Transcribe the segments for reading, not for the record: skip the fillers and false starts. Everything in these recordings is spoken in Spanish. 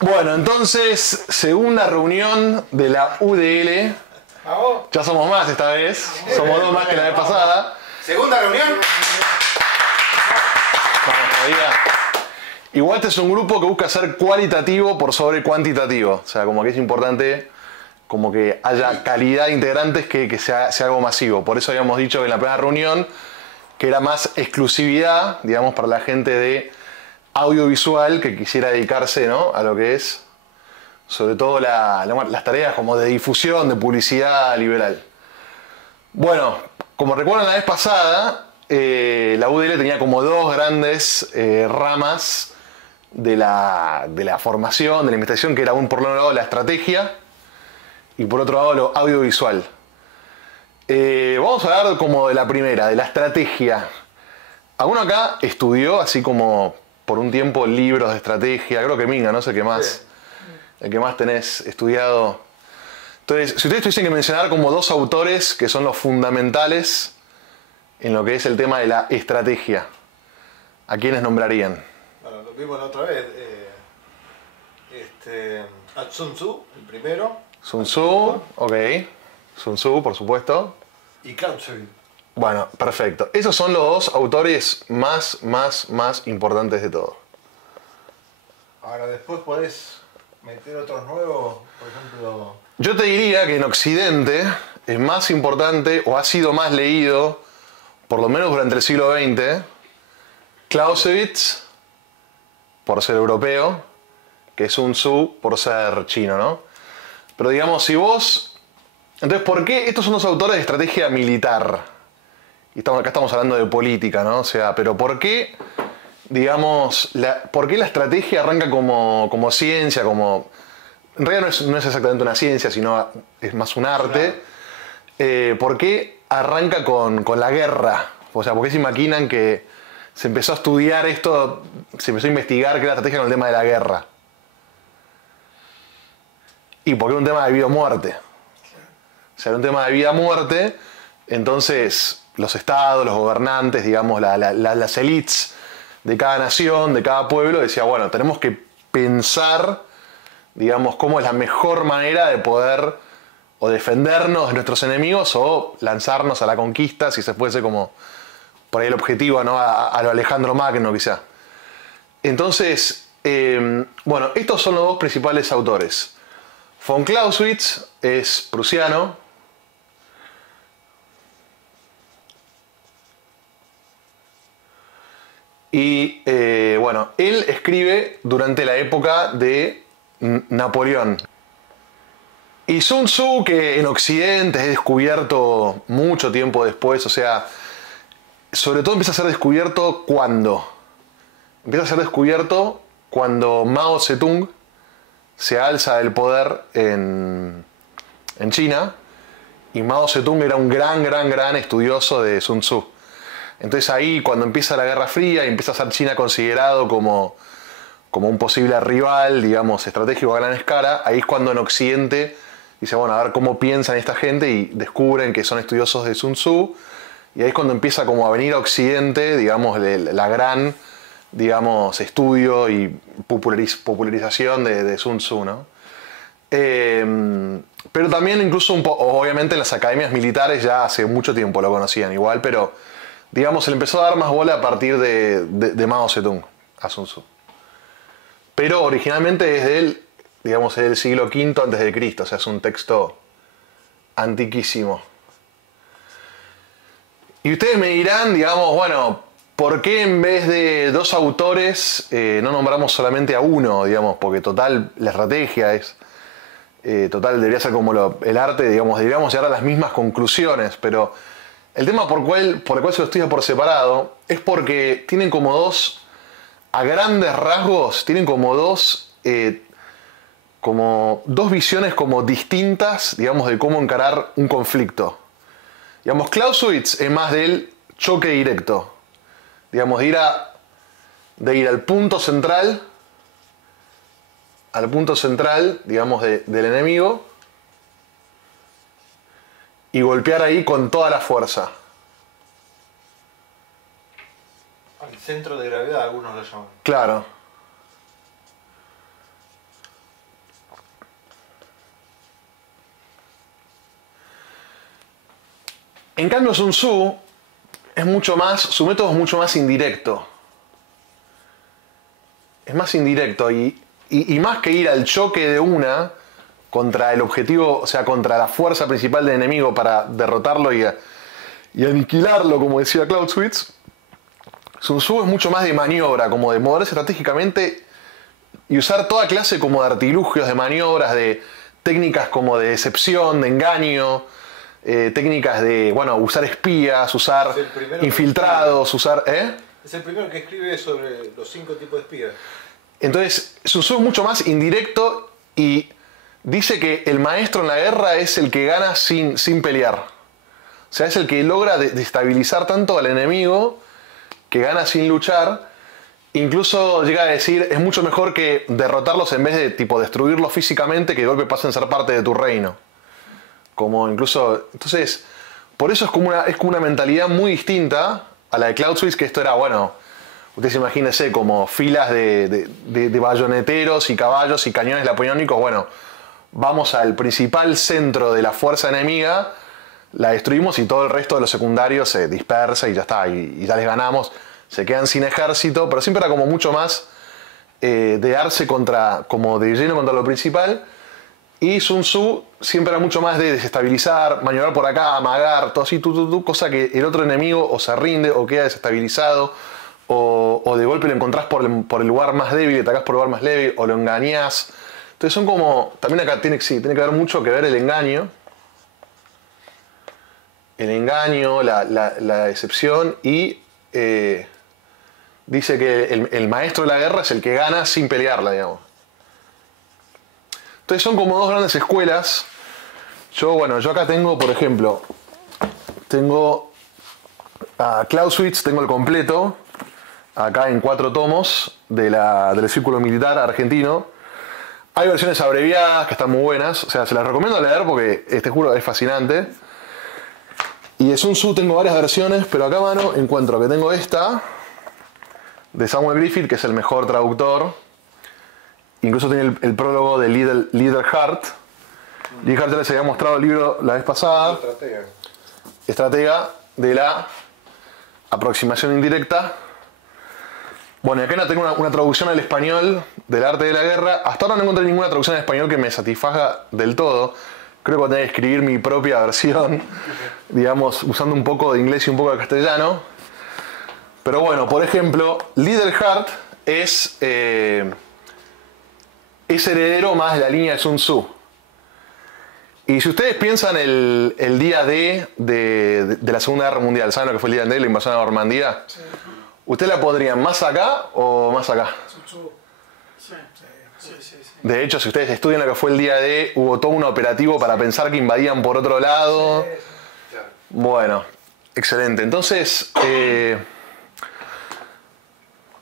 Bueno, entonces, segunda reunión de la UDL. ¿Vamos? Ya somos más esta vez. Somos dos más que la vez pasada. ¿Segunda reunión? Vamos todavía. Igual este es un grupo que busca ser cualitativo por sobre cuantitativo. O sea, como que es importante como que haya calidad de integrantes que sea algo masivo. Por eso habíamos dicho en la primera reunión que era más exclusividad, digamos, para la gente de audiovisual que quisiera dedicarse, ¿no?, a lo que es, sobre todo las tareas como de difusión, de publicidad liberal. Bueno, como recuerdan la vez pasada, la UDL tenía como dos grandes ramas de la formación, de la investigación, que era por un lado la estrategia y por otro lado lo audiovisual. Vamos a hablar como de la primera, de la estrategia. ¿Alguno acá estudió así como por un tiempo libros de estrategia? Creo que Minga, no sé qué más. Sí. El que más tenés estudiado. Entonces, si ustedes tuviesen que mencionar como dos autores que son los fundamentales en lo que es el tema de la estrategia, ¿a quiénes nombrarían? Bueno, lo vimos la otra vez. A Sun Tzu, el primero. Sun Tzu, ok. Sun Tzu, por supuesto. Y Clausewitz. Bueno, perfecto. Esos son los dos autores más importantes de todo. Ahora después podés meter otros nuevos, por ejemplo... Yo te diría que en Occidente es más importante o ha sido más leído, por lo menos durante el siglo XX, Clausewitz, por ser europeo, que Sun Tzu por ser chino, ¿no? Pero digamos, si vos... Entonces, ¿por qué estos son los autores de estrategia militar? Y acá estamos hablando de política, ¿no? O sea, pero ¿por qué, digamos, por qué la estrategia arranca como ciencia, como... En realidad no es exactamente una ciencia, sino es más un arte. ¿Por qué arranca con la guerra? O sea, ¿por qué se imaginan que se empezó a estudiar esto, se empezó a investigar qué es la estrategia con el tema de la guerra? Y porque es un tema de vida o muerte. O sea, era un tema de vida o muerte, entonces los estados, los gobernantes, digamos, las élites de cada nación, de cada pueblo, decían, bueno, tenemos que pensar, digamos, cómo es la mejor manera de poder o defendernos de nuestros enemigos o lanzarnos a la conquista, si se fuese como por ahí el objetivo, ¿no?, a lo Alejandro Magno quizá. Entonces, bueno, estos son los dos principales autores. Von Clausewitz es prusiano. Y bueno, él escribe durante la época de Napoleón. Y Sun Tzu, que en Occidente es descubierto mucho tiempo después, o sea, sobre todo empieza a ser descubierto cuando. Empieza a ser descubierto cuando Mao Zedong se alza del poder en China, y Mao Zedong era un gran estudioso de Sun Tzu. Entonces ahí, cuando empieza la Guerra Fría y empieza a ser China considerado como un posible rival, digamos, estratégico a gran escala, ahí es cuando en Occidente dice, bueno, a ver cómo piensan esta gente, y descubren que son estudiosos de Sun Tzu, y ahí es cuando empieza como a venir a Occidente, digamos, la gran, digamos, estudio y popularización de Sun Tzu, ¿no? Pero también incluso obviamente en las academias militares ya hace mucho tiempo lo conocían igual, pero digamos se le empezó a dar más bola a partir de Mao Zedong a Sun Tzu. Pero originalmente es digamos, es del siglo V antes de Cristo, o sea, es un texto antiquísimo. Y ustedes me dirán, digamos, bueno, ¿por qué en vez de dos autores no nombramos solamente a uno, digamos? Porque total, la estrategia es... total, debería ser como el arte, digamos, deberíamos llegar a las mismas conclusiones, pero el tema por el cual se lo estudia por separado es porque tienen como dos, a grandes rasgos, tienen como dos visiones como distintas, digamos, de cómo encarar un conflicto. Digamos, Clausewitz es más del choque directo, digamos, de ir al punto central, digamos, del enemigo, y golpear ahí con toda la fuerza. Al centro de gravedad algunos lo llaman. Claro. En cambio Sun Tzu su método es mucho más indirecto. Es más indirecto y más que ir al choque de una contra el objetivo, o sea, contra la fuerza principal del enemigo para derrotarlo y aniquilarlo, como decía Clausewitz, Sun Tzu es mucho más de maniobra, como de moverse estratégicamente y usar toda clase como de artilugios, de maniobras, de técnicas como de decepción, de engaño, técnicas de, bueno, usar espías, usar infiltrados, usar... Es el primero que escribe sobre los 5 tipos de espías. Entonces, Sun Tzu es mucho más indirecto y dice que el maestro en la guerra es el que gana sin pelear. O sea, es el que logra destabilizar tanto al enemigo que gana sin luchar. Incluso llega a decir, es mucho mejor que derrotarlos en vez de tipo destruirlos físicamente, que de golpe pasen a ser parte de tu reino. Como incluso... Entonces, por eso es como una mentalidad muy distinta a la de Clausewitz, que esto era, bueno, ustedes imagínense como filas de bayoneteros y caballos y cañones napoleónicos, bueno, vamos al principal centro de la fuerza enemiga, la destruimos y todo el resto de los secundarios se dispersa y ya está, y ya les ganamos, se quedan sin ejército, pero siempre era como mucho más de darse como de lleno contra lo principal. Y Sun Tzu siempre era mucho más de desestabilizar, maniobrar por acá, amagar, todo así, cosa que el otro enemigo o se rinde o queda desestabilizado, o de golpe lo encontrás por el lugar más débil, le atacás por el lugar más débil, o lo engañás. Entonces son como, también acá tiene que haber mucho que ver el engaño, la decepción, y dice que el maestro de la guerra es el que gana sin pelearla, digamos. Entonces son como dos grandes escuelas. Yo acá tengo, por ejemplo, tengo a Clausewitz, tengo el completo, acá en 4 tomos del Círculo Militar Argentino. Hay versiones abreviadas que están muy buenas, o sea, se las recomiendo leer porque, te juro, es fascinante. Y de Sun Tzu tengo varias versiones, pero acá a mano encuentro que tengo esta, de Samuel Griffith, que es el mejor traductor. Incluso tiene el prólogo de Leader-Hart. Leader-Hart ya les había mostrado el libro la vez pasada. Estratega de la aproximación indirecta. Bueno, y acá tengo una traducción al español del arte de la guerra. Hasta ahora no encontré ninguna traducción al español que me satisfaga del todo. Creo que voy a tener que escribir mi propia versión, digamos, usando un poco de inglés y un poco de castellano. Pero bueno, por ejemplo, Leader-Hart es heredero más de la línea de Sun Tzu. Y si ustedes piensan el día D de la Segunda Guerra Mundial, ¿saben lo que fue el día D, la invasión a Normandía? Sí. ¿Ustedes la pondrían más acá o más acá? Sí. De hecho, si ustedes estudian lo que fue el día D, hubo todo un operativo para pensar que invadían por otro lado. Sí. Bueno, excelente. Entonces,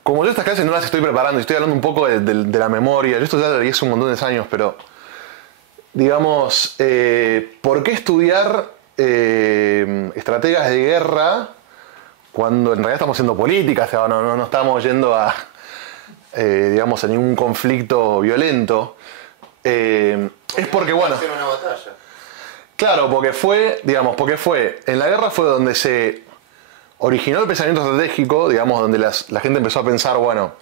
como yo estas clases no las estoy preparando, estoy hablando un poco de la memoria, yo esto ya lo leí hace un montón de años, pero digamos, ¿por qué estudiar estrategas de guerra cuando en realidad estamos haciendo política? O sea, no estamos yendo a ningún conflicto violento. Es porque, bueno... una batalla. Claro, porque fue, en la guerra fue donde se originó el pensamiento estratégico, digamos, donde la gente empezó a pensar, bueno,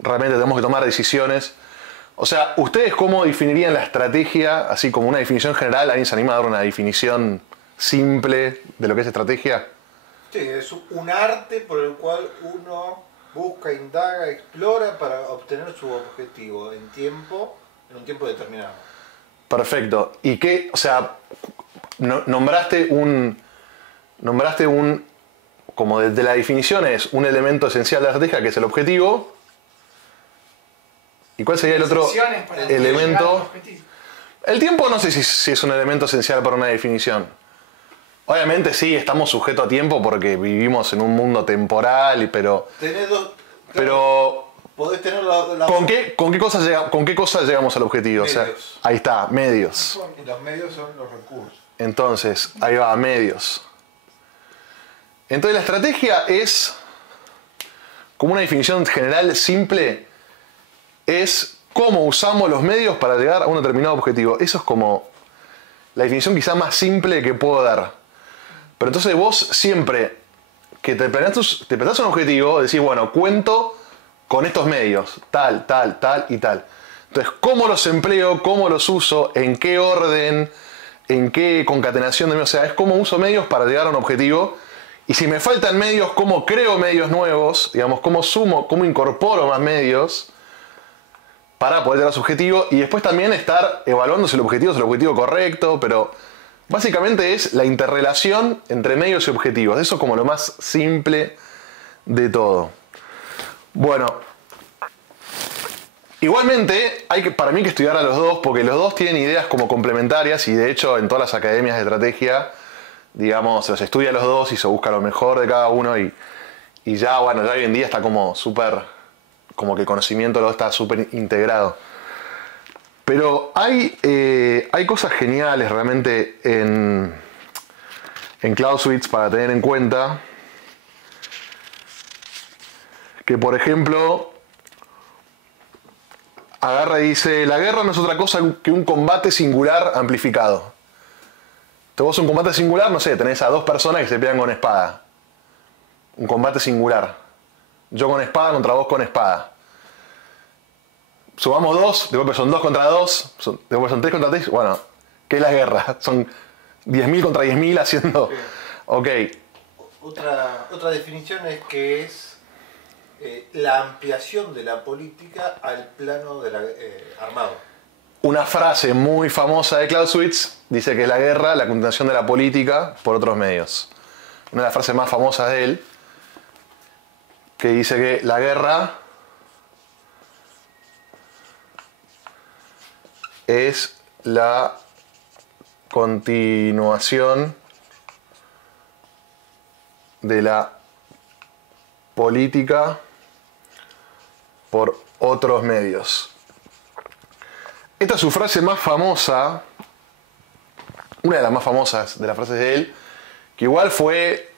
realmente tenemos que tomar decisiones. O sea, ¿ustedes cómo definirían la estrategia, así como una definición general? ¿Alguien se anima a dar una definición simple de lo que es estrategia? Sí, es un arte por el cual uno busca, indaga, explora para obtener su objetivo en un tiempo determinado. Perfecto. ¿Y qué, o sea, nombraste un, como desde la definición es un elemento esencial de la estrategia, que es el objetivo? ¿Y cuál sería el otro elemento? El tiempo no sé si es un elemento esencial para una definición. Obviamente sí, estamos sujetos a tiempo porque vivimos en un mundo temporal, pero... Podés tener ¿Con qué cosas llegamos al objetivo? Medios. O sea, ahí está, medios. Y los medios son los recursos. Entonces, ahí va, medios. Entonces la estrategia es, como una definición general simple, es cómo usamos los medios para llegar a un determinado objetivo. Eso es como la definición quizá más simple que puedo dar. Pero entonces vos siempre que te planteás un objetivo, decís, bueno, cuento con estos medios, tal, tal, tal y tal. Entonces, ¿cómo los empleo? ¿Cómo los uso? ¿En qué orden? ¿En qué concatenación de medios? O sea, es cómo uso medios para llegar a un objetivo. Y si me faltan medios, ¿cómo creo medios nuevos? Digamos, ¿cómo sumo, cómo incorporo más medios para poder llegar a su objetivo? Y después también estar evaluando si el objetivo es el objetivo correcto, pero básicamente es la interrelación entre medios y objetivos. Eso es como lo más simple de todo. Bueno, igualmente hay para mí que estudiar a los dos, porque los dos tienen ideas como complementarias y de hecho en todas las academias de estrategia, digamos, se los estudia a los dos y se busca lo mejor de cada uno y ya, bueno, ya hoy en día está como súper, como que el conocimiento lo está súper integrado. Pero hay cosas geniales realmente en Clausewitz para tener en cuenta. Que por ejemplo, agarra y dice, la guerra no es otra cosa que un combate singular amplificado. Entonces vos un combate singular, no sé, tenés a dos personas que se pelean con espada. Un combate singular. Yo con espada contra vos con espada. Sumamos dos, de golpe son 2 contra 2, de golpe son 3 contra 3. Bueno, ¿qué es la guerra? Son 10.000 contra 10.000 haciendo... Sí. Ok. Otra definición es que es la ampliación de la política al plano de armado. Una frase muy famosa de Clausewitz dice que es la guerra la continuación de la política por otros medios. Una de las frases más famosas de él, que dice que la guerra es la continuación de la política por otros medios. Esta es su frase más famosa, una de las más famosas de las frases de él, que igual fue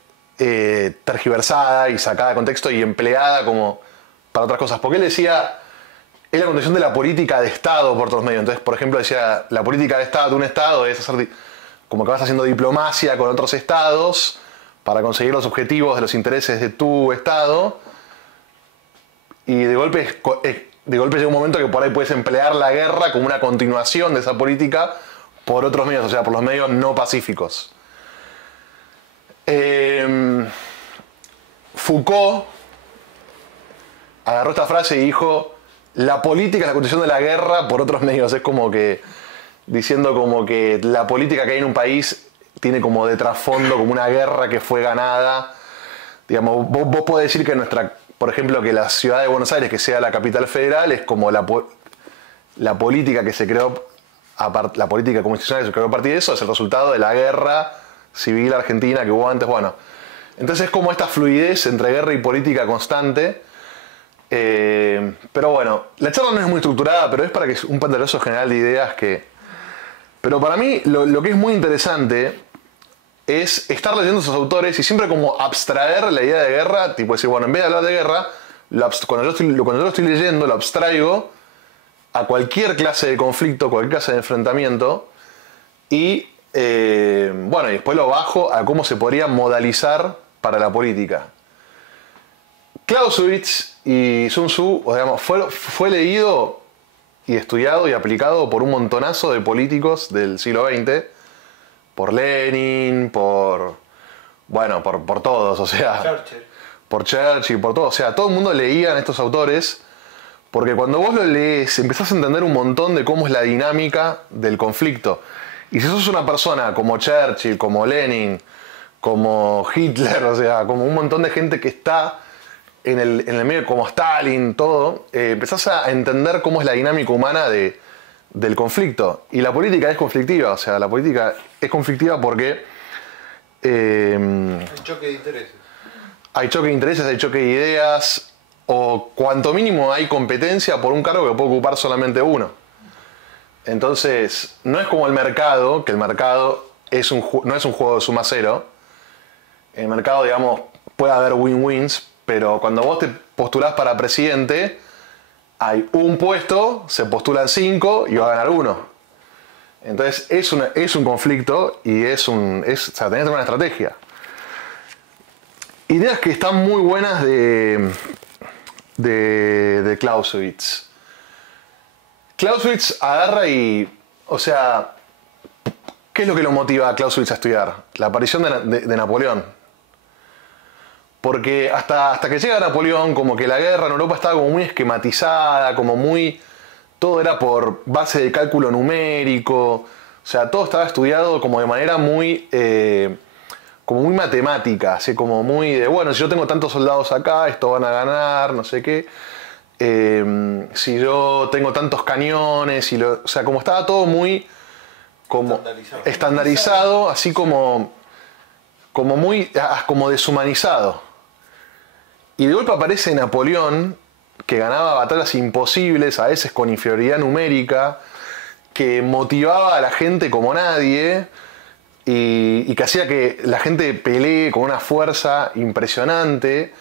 tergiversada y sacada de contexto y empleada como para otras cosas. Porque él decía, es la continuación de la política de Estado por otros medios. Entonces, por ejemplo, decía, la política de Estado de un Estado es hacer como que vas haciendo diplomacia con otros estados para conseguir los objetivos de los intereses de tu Estado. Y de golpe llega un momento que por ahí puedes emplear la guerra como una continuación de esa política por otros medios, o sea, por los medios no pacíficos. Foucault agarró esta frase y dijo, la política es la continuación de la guerra por otros medios. Es como que diciendo como que la política que hay en un país tiene como de trasfondo como una guerra que fue ganada. Digamos, vos podés decir que por ejemplo, que la ciudad de Buenos Aires, que sea la capital federal, es como la política que se creó, la política constitucional que se creó a partir de eso, es el resultado de la guerra civil argentina que hubo antes. Bueno, entonces es como esta fluidez entre guerra y política constante. Pero bueno, la charla no es muy estructurada, pero es para que es un pantalonazo general de ideas que... Pero para mí lo que es muy interesante es estar leyendo a esos autores y siempre como abstraer la idea de guerra, tipo decir, bueno, en vez de hablar de guerra, cuando yo lo estoy leyendo, lo abstraigo a cualquier clase de conflicto, cualquier clase de enfrentamiento y bueno, y después lo bajo a cómo se podría modalizar para la política. Clausewitz y Sun Tzu, digamos, fue leído y estudiado y aplicado por un montonazo de políticos del siglo XX, por Lenin, por todos, o sea, Churchill. por Churchill, por todo, o sea, todo el mundo leía a estos autores, porque cuando vos lo lees empezás a entender un montón de cómo es la dinámica del conflicto. Y si sos una persona como Churchill, como Lenin, como Hitler, o sea, como un montón de gente que está en el medio, como Stalin, todo, empezás a entender cómo es la dinámica humana del conflicto. Y la política es conflictiva, o sea, la política es conflictiva porque... El choque de intereses. Hay choque de intereses, hay choque de ideas, o cuanto mínimo hay competencia por un cargo que puede ocupar solamente uno. Entonces, no es como el mercado, que el mercado no es un juego de suma cero. En el mercado, digamos, puede haber win-wins, pero cuando vos te postulás para presidente, hay un puesto, se postulan 5 y va a ganar 1. Entonces es un conflicto y o sea, tenés que tener una estrategia. ideas que están muy buenas de Clausewitz. Clausewitz agarra y, o sea, ¿qué es lo que lo motiva a Clausewitz a estudiar? La aparición de Napoleón. Porque hasta que llega Napoleón, como que la guerra en Europa estaba como muy esquematizada, como muy... Todo era por base de cálculo numérico, o sea, todo estaba estudiado como de manera muy... como muy matemática, así como muy de, bueno, si yo tengo tantos soldados acá, esto van a ganar, no sé qué. Si yo tengo tantos cañones, o sea, como estaba todo muy como estandarizado, así como muy como deshumanizado. Y de golpe aparece Napoleón, que ganaba batallas imposibles, a veces con inferioridad numérica, que motivaba a la gente como nadie, y que hacía que la gente pelee con una fuerza impresionante.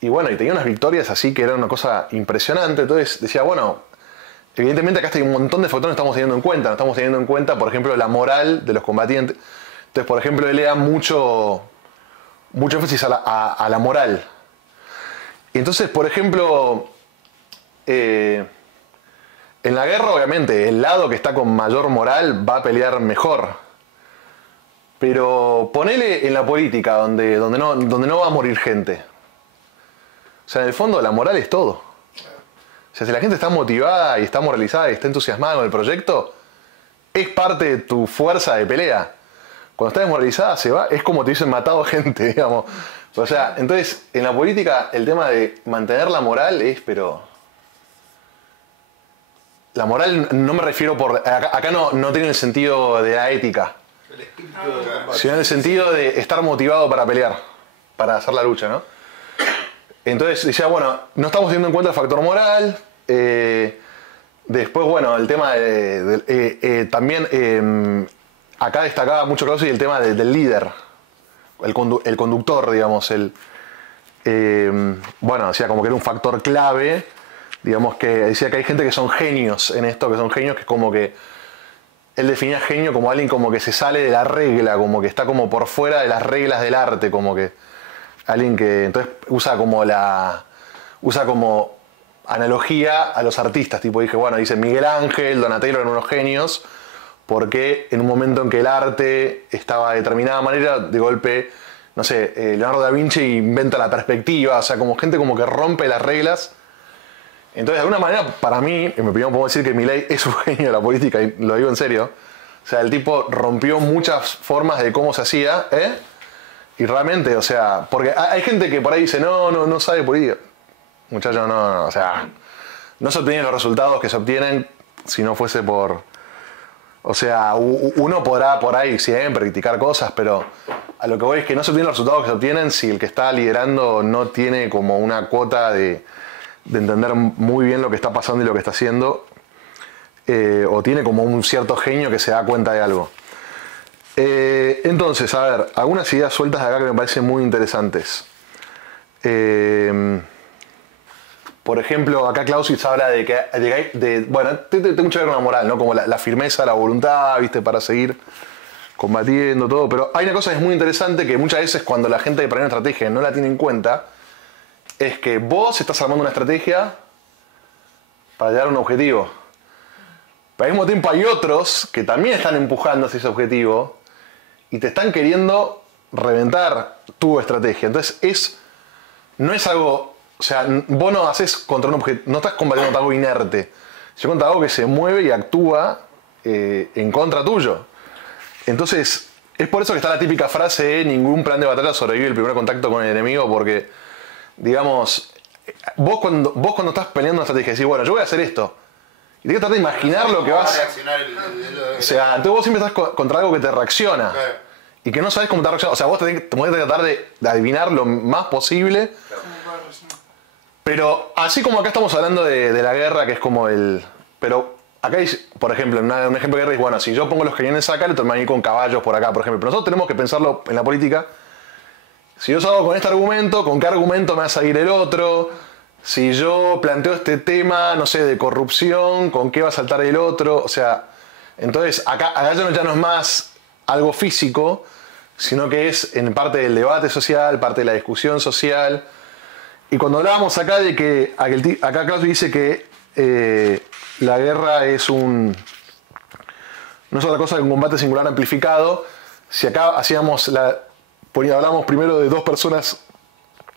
Y bueno, y tenía unas victorias así que era una cosa impresionante. Entonces decía, bueno, evidentemente acá hay un montón de factores que estamos teniendo en cuenta. No estamos teniendo en cuenta, por ejemplo, la moral de los combatientes. Entonces, por ejemplo, él le da mucho énfasis a la moral. Y entonces, por ejemplo, en la guerra, obviamente, el lado que está con mayor moral va a pelear mejor. Pero ponele en la política, donde no va a morir gente. O sea, en el fondo la moral es todo. O sea, si la gente está motivada y está moralizada y está entusiasmada con el proyecto, es parte de tu fuerza de pelea. Cuando está desmoralizada se va, es como te dicen matado gente, digamos. O sea, entonces, en la política el tema de mantener la moral es, pero... La moral no me refiero por... Acá no tiene el sentido de la ética. El espíritu del combate. Sino en el sentido de estar motivado para pelear, para hacer la lucha, ¿no? Entonces decía, bueno, no estamos teniendo en cuenta el factor moral. Después, bueno, el tema también acá destacaba mucho Clausewitz el tema del líder, el conductor, digamos. Bueno, decía como que era un factor clave, digamos, que decía que hay gente que son genios en esto, que son genios que es como que él definía genio como alguien como que se sale de la regla, como que está como por fuera de las reglas del arte, como que alguien que entonces usa como analogía a los artistas, tipo dije, bueno, dice Miguel Ángel, Donatello eran unos genios, porque en un momento en que el arte estaba de determinada manera, de golpe, no sé, Leonardo da Vinci inventa la perspectiva, o sea, como gente como que rompe las reglas. Entonces, de alguna manera, para mí, en mi opinión, podemos decir que Milei es un genio de la política, y lo digo en serio. O sea, el tipo rompió muchas formas de cómo se hacía, ¿eh? Y realmente, o sea, porque hay gente que por ahí dice, no sabe política. Muchachos, no, o sea, no se obtienen los resultados que se obtienen si no fuese por... O sea, uno podrá por ahí siempre criticar cosas, pero a lo que voy es que no se obtienen los resultados que se obtienen si el que está liderando no tiene como una cuota de entender muy bien lo que está pasando y lo que está haciendo, o tiene como un cierto genio que se da cuenta de algo. Entonces, a ver, algunas ideas sueltas de acá que me parecen muy interesantes. Por ejemplo, acá Clausewitz habla de que bueno, tiene mucho que ver con la moral, ¿no? Como la firmeza, la voluntad, ¿viste? Para seguir combatiendo, todo. Pero hay una cosa que es muy interesante que muchas veces cuando la gente planea una estrategia no la tiene en cuenta, es que vos estás armando una estrategia para llegar a un objetivo. Pero al mismo tiempo hay otros que también están empujando hacia ese objetivo y te están queriendo reventar tu estrategia. Entonces no es algo, o sea, vos no haces contra un objetivo, no estás combatiendo contra algo inerte, sino contra algo que se mueve y actúa en contra tuyo. Entonces, es por eso que está la típica frase de ningún plan de batalla sobrevive el primer contacto con el enemigo, porque, digamos, vos cuando estás peleando una estrategia decís, bueno, yo voy a hacer esto. Y tienes que tratar de imaginar lo que vas... O sea, entonces vos siempre estás contra algo que te reacciona. Claro. Y que no sabes cómo te reacciona. O sea, vos tenés que tratar de adivinar lo más posible. Pero así como acá estamos hablando de la guerra, que es como el... Pero acá hay, por ejemplo, un ejemplo de guerra es, bueno, si yo pongo los cañones acá, le termino con caballos por acá, por ejemplo. Pero nosotros tenemos que pensarlo en la política. Si yo salgo con este argumento, ¿con qué argumento me va a salir el otro? Si yo planteo este tema, no sé, de corrupción, ¿con qué va a saltar el otro? O sea, entonces acá ya no es más algo físico, sino que es en parte del debate social, parte de la discusión social. Y cuando hablábamos acá de que, acá Clausewitz dice que la guerra no es otra cosa que un combate singular amplificado, si acá hablábamos primero de dos personas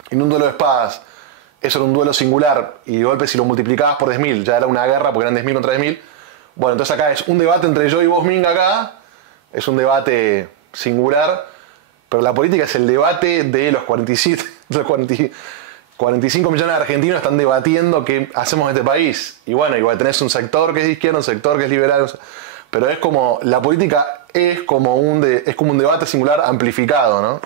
en un duelo de espadas, eso era un duelo singular, y de golpe si lo multiplicabas por 10.000, ya era una guerra porque eran 10.000 contra 10.000. Bueno, entonces acá es un debate entre yo y vos, Minga, acá, es un debate singular, pero la política es el debate de los 45 millones de argentinos están debatiendo qué hacemos en este país. Y bueno, igual tenés un sector que es de izquierda, un sector que es liberal, pero es como, la política es como un debate singular amplificado, ¿no?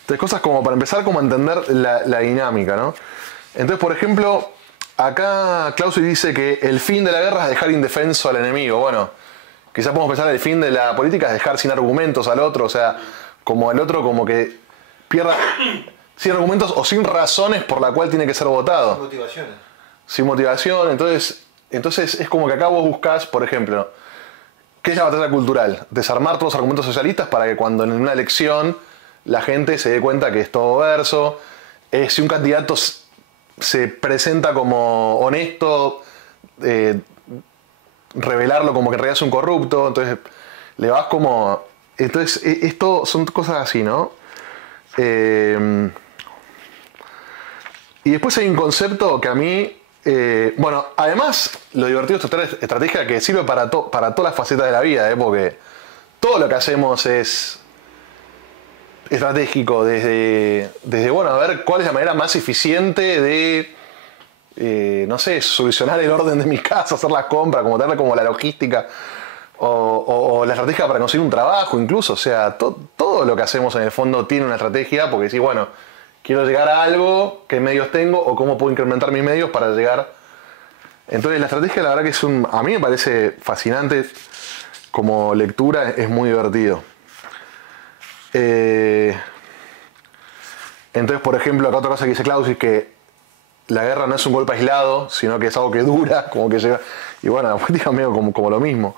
Entonces cosas como para empezar como a entender la dinámica, ¿no? Entonces, por ejemplo, acá Clausewitz dice que el fin de la guerra es dejar indefenso al enemigo. Bueno, quizás podemos pensar el fin de la política es dejar sin argumentos al otro, o sea, como el otro como que pierda sin argumentos o sin razones por la cual tiene que ser votado. Sin motivaciones. Sin motivación, entonces es como que acá vos buscás, por ejemplo, ¿qué es la batalla cultural? Desarmar todos los argumentos socialistas para que cuando en una elección la gente se dé cuenta que es todo verso. Si un candidato se presenta como honesto, revelarlo como que en realidad es un corrupto, entonces le vas como... Entonces esto son cosas así, ¿no? Y después hay un concepto que a mí... bueno, además lo divertido de esta estrategia que sirve para todas las facetas de la vida, porque todo lo que hacemos es estratégico, desde bueno, a ver cuál es la manera más eficiente de, no sé, solucionar el orden de mi casa, hacer las compras, como tener como la logística, o la estrategia para conseguir un trabajo incluso, o sea, todo lo que hacemos en el fondo tiene una estrategia, porque decís, bueno, quiero llegar a algo, qué medios tengo, o cómo puedo incrementar mis medios para llegar. Entonces la estrategia la verdad que a mí me parece fascinante, como lectura es muy divertido. Entonces, por ejemplo, acá otra cosa que dice Clausewitz, que la guerra no es un golpe aislado, sino que es algo que dura, como que llega. Y bueno, la política es medio como lo mismo.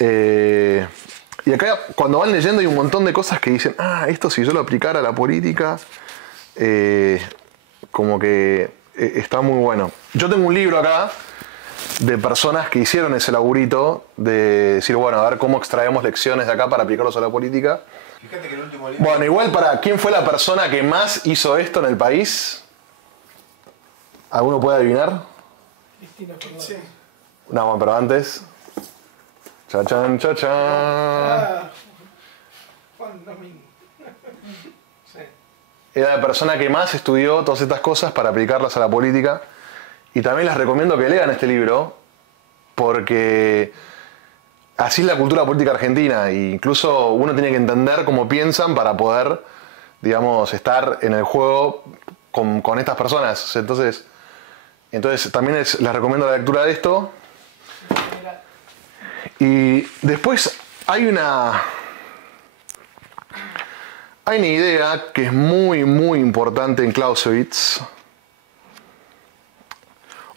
Y acá, cuando van leyendo, hay un montón de cosas que dicen, esto si yo lo aplicara a la política, como que está muy bueno. Yo tengo un libro acá de personas que hicieron ese laburito de decir, bueno, a ver cómo extraemos lecciones de acá para aplicarlos a la política. Fíjate que el último libro... Bueno, igual ¿quién fue la persona que más hizo esto en el país? ¿Alguno puede adivinar? Cristina Fernández. Sí. No, bueno, pero antes. Chachán, chachán. Juan Domingo. Sí. Era la persona que más estudió todas estas cosas para aplicarlas a la política. Y también les recomiendo que lean este libro, porque así es la cultura política argentina. E incluso uno tiene que entender cómo piensan para poder, digamos, estar en el juego con estas personas. Entonces también les recomiendo la lectura de esto. Y después hay una idea que es muy, muy importante en Clausewitz.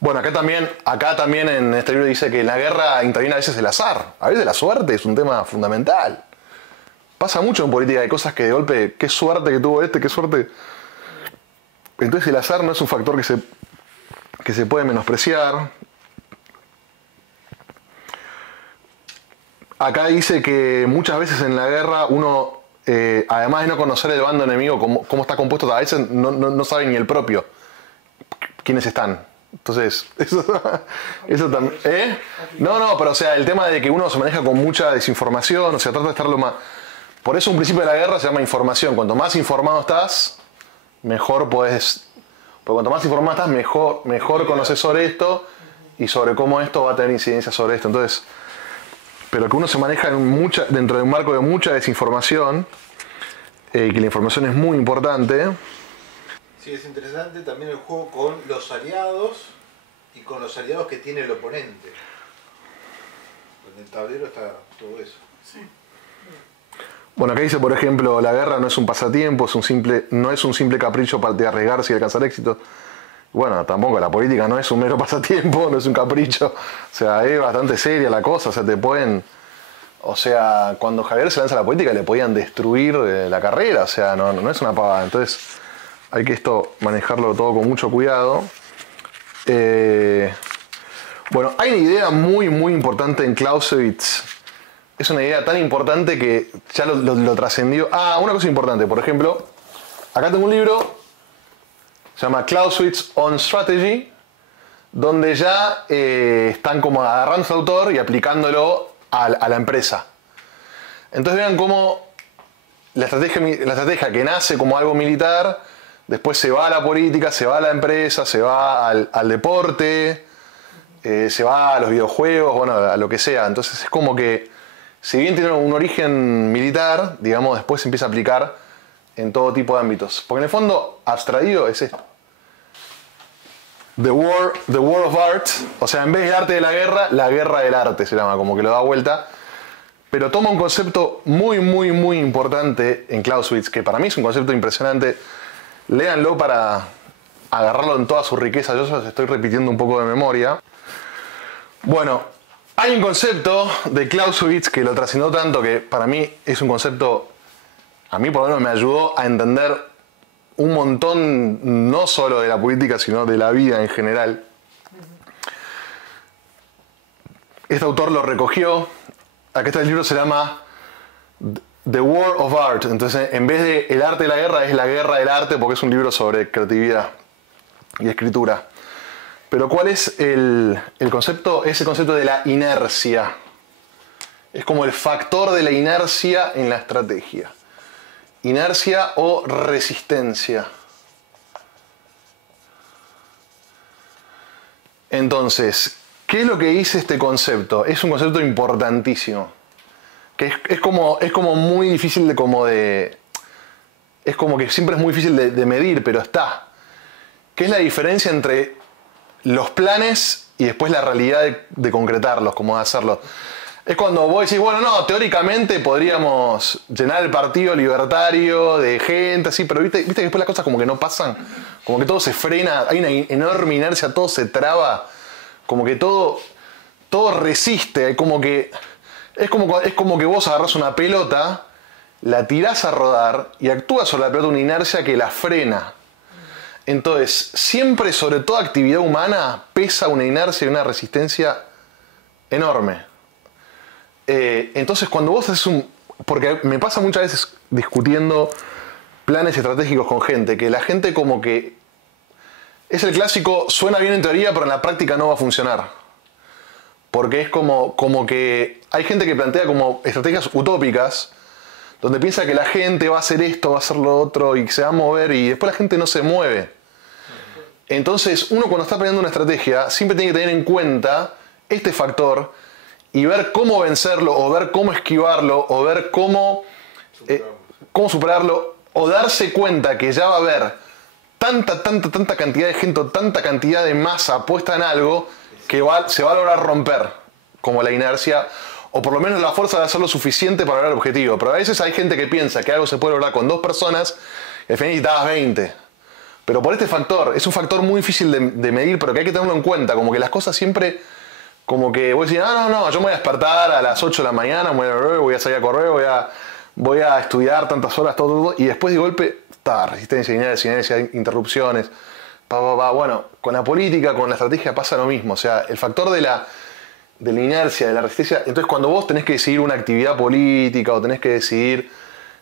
Bueno, acá también en este libro dice que en la guerra interviene a veces el azar. A veces la suerte es un tema fundamental. Pasa mucho en política, hay cosas que de golpe, qué suerte que tuvo qué suerte. Entonces el azar no es un factor que se puede menospreciar. Acá dice que muchas veces en la guerra uno, además de no conocer el bando enemigo, cómo está compuesto, a veces no sabe ni el propio quiénes están. Entonces, eso también... No, pero o sea, el tema de que uno se maneja con mucha desinformación, o sea, trata de estar lo más... Por eso un principio de la guerra se llama información. Cuanto más informado estás, mejor podés... Porque cuanto más informado estás, mejor conoces sobre esto y sobre cómo esto va a tener incidencia sobre esto. Entonces, pero que uno se maneja dentro de un marco de mucha desinformación, que la información es muy importante. Sí, es interesante también el juego con los aliados y con los aliados que tiene el oponente. En el tablero está todo eso. Sí. Bueno, acá dice, por ejemplo, la guerra no es un pasatiempo, no es un simple capricho de arriesgarse y alcanzar éxito. Bueno, tampoco, la política no es un mero pasatiempo, no es un capricho. O sea, es bastante seria la cosa, o sea, te pueden O sea, cuando Javier se lanza a la política le podían destruir la carrera, o sea, no es una pavada. Entonces hay que manejarlo todo con mucho cuidado. Bueno, hay una idea muy, muy importante en Clausewitz. Es una idea tan importante que ya lo trascendió. Una cosa importante, por ejemplo, acá tengo un libro, se llama Clausewitz on Strategy, donde ya están como agarrando su autor y aplicándolo a la empresa. Entonces vean cómo la estrategia que nace como algo militar, después se va a la política, se va a la empresa, se va al deporte, se va a los videojuegos, bueno, a lo que sea. Entonces es como que, si bien tiene un origen militar, digamos, después se empieza a aplicar en todo tipo de ámbitos. Porque en el fondo, abstraído es esto. The War of Art, o sea, en vez del arte de la guerra del arte se llama, como que lo da vuelta. Pero toma un concepto muy, muy, muy importante en Clausewitz, que para mí es un concepto impresionante. Léanlo para agarrarlo en toda su riqueza. Yo se los estoy repitiendo un poco de memoria. Bueno, hay un concepto de Clausewitz que lo trascendió tanto que para mí es un concepto, a mí por lo menos me ayudó a entender un montón, no solo de la política, sino de la vida en general. Este autor lo recogió. Acá está el libro, se llama The War of Art. Entonces, en vez de el arte de la guerra, es la guerra del arte, porque es un libro sobre creatividad y escritura. Pero ¿cuál es el concepto? Es el concepto de la inercia. Es como el factor de la inercia en la estrategia. Inercia o resistencia. Entonces, ¿qué es lo que dice este concepto? Es un concepto importantísimo. Que es como muy difícil es como que siempre es muy difícil de medir, pero está. ¿Qué es la diferencia entre los planes y después la realidad de concretarlos, cómo hacerlos? Es cuando vos decís, bueno, no, teóricamente podríamos llenar el partido libertario de gente, así, pero viste que después las cosas como que no pasan, como que todo se frena, hay una enorme inercia, todo se traba, como que todo resiste, como que es como que vos agarrás una pelota, la tirás a rodar y actúa sobre la pelota una inercia que la frena. Entonces, siempre sobre toda actividad humana pesa una inercia y una resistencia enorme. Entonces, cuando vos haces porque me pasa muchas veces discutiendo planes estratégicos con gente, que la gente como que es el clásico, suena bien en teoría, pero en la práctica no va a funcionar. Porque es como que hay gente que plantea como estrategias utópicas, donde piensa que la gente va a hacer esto, va a hacer lo otro, y se va a mover, y después la gente no se mueve. Entonces, uno cuando está planeando una estrategia, siempre tiene que tener en cuenta este factor, y ver cómo vencerlo, o ver cómo esquivarlo, o ver cómo superarlo, o darse cuenta que ya va a haber tanta cantidad de gente, tanta cantidad de masa puesta en algo, que se va a lograr romper, como la inercia, o por lo menos la fuerza de hacer lo suficiente para lograr el objetivo. Pero a veces hay gente que piensa que algo se puede lograr con 2 personas, y al final necesitabas 20. Pero por este factor, es un factor muy difícil de medir, pero que hay que tenerlo en cuenta, como que las cosas siempre... Como que voy a decir, no, yo me voy a despertar a las 8 de la mañana, voy a salir a correr, voy a estudiar tantas horas, todo, y después de golpe, resistencia, inercia, interrupciones, Bueno, con la política, con la estrategia pasa lo mismo, o sea, el factor de la inercia, de la resistencia. Entonces, cuando vos tenés que decidir una actividad política o tenés que decidir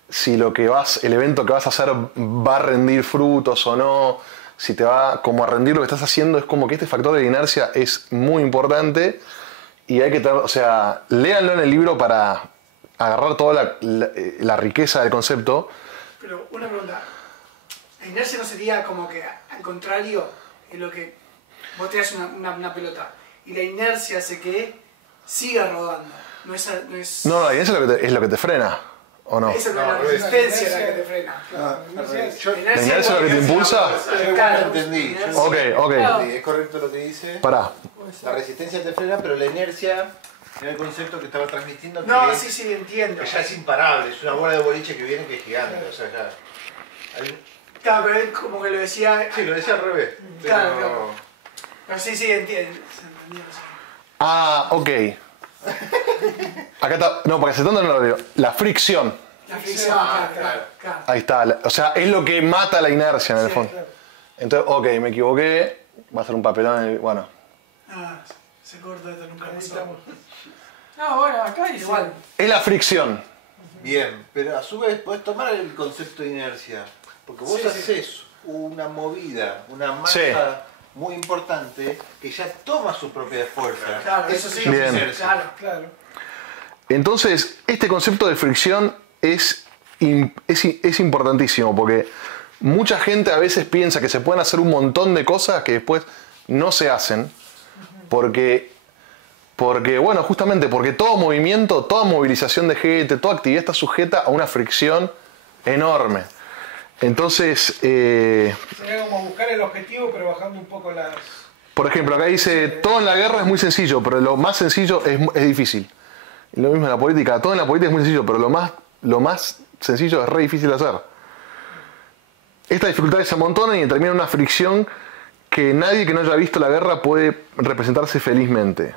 si el evento que vas a hacer va a rendir frutos o no, si te va como a rendir lo que estás haciendo, es como que este factor de la inercia es muy importante y hay que tener, o sea, léanlo en el libro para agarrar toda la riqueza del concepto. Pero una pregunta, ¿la inercia no sería como que al contrario en lo que vos tirás una pelota y la inercia hace que siga rodando? No, la inercia es lo que te frena. ¿O no? Esa no es la resistencia la que te frena. ¿La inercia es lo que te impulsa? Yo entendí. Ok. Es correcto lo que dice. Pará. La resistencia te frena, pero la inercia era el concepto que estaba transmitiendo. No, sí, entiendo. Que ya es imparable, es una bola de boliche que viene que es gigante. O sea, ya. Claro, pero él como que lo decía. Sí, lo decía al revés. Claro. Pero sí, entiendo. Ok. Acá está, no, porque acetando no lo leo. La fricción. La fricción, claro. Ahí está. O sea, es lo que mata la inercia en el Sí, fondo. claro. Entonces, ok, me equivoqué. Va a ser un papelón. Bueno. Ah, se corta esto, nunca Ahí pasó. estamos. No, bueno, acá dice. Igual. Es la fricción. Bien, pero a su vez podés tomar el concepto de inercia, porque vos Sí, haces una movida, una masa Sí. muy importante que ya toma su propia fuerza. Claro, Eso sí, sí es Bien. inercia. Claro. Claro. Entonces, este concepto de fricción es importantísimo porque mucha gente a veces piensa que se pueden hacer un montón de cosas que después no se hacen porque bueno, justamente porque todo movimiento, toda movilización de gente, toda actividad está sujeta a una fricción enorme. Entonces, Sería como buscar el objetivo, pero bajando un poco las. por ejemplo, acá dice, todo en la guerra es muy sencillo, pero lo más sencillo es difícil. Y lo mismo en la política, todo en la política es muy sencillo, pero lo más sencillo es re difícil de hacer. Estas dificultades se amontonan y determinan una fricción que nadie que no haya visto la guerra puede representarse felizmente.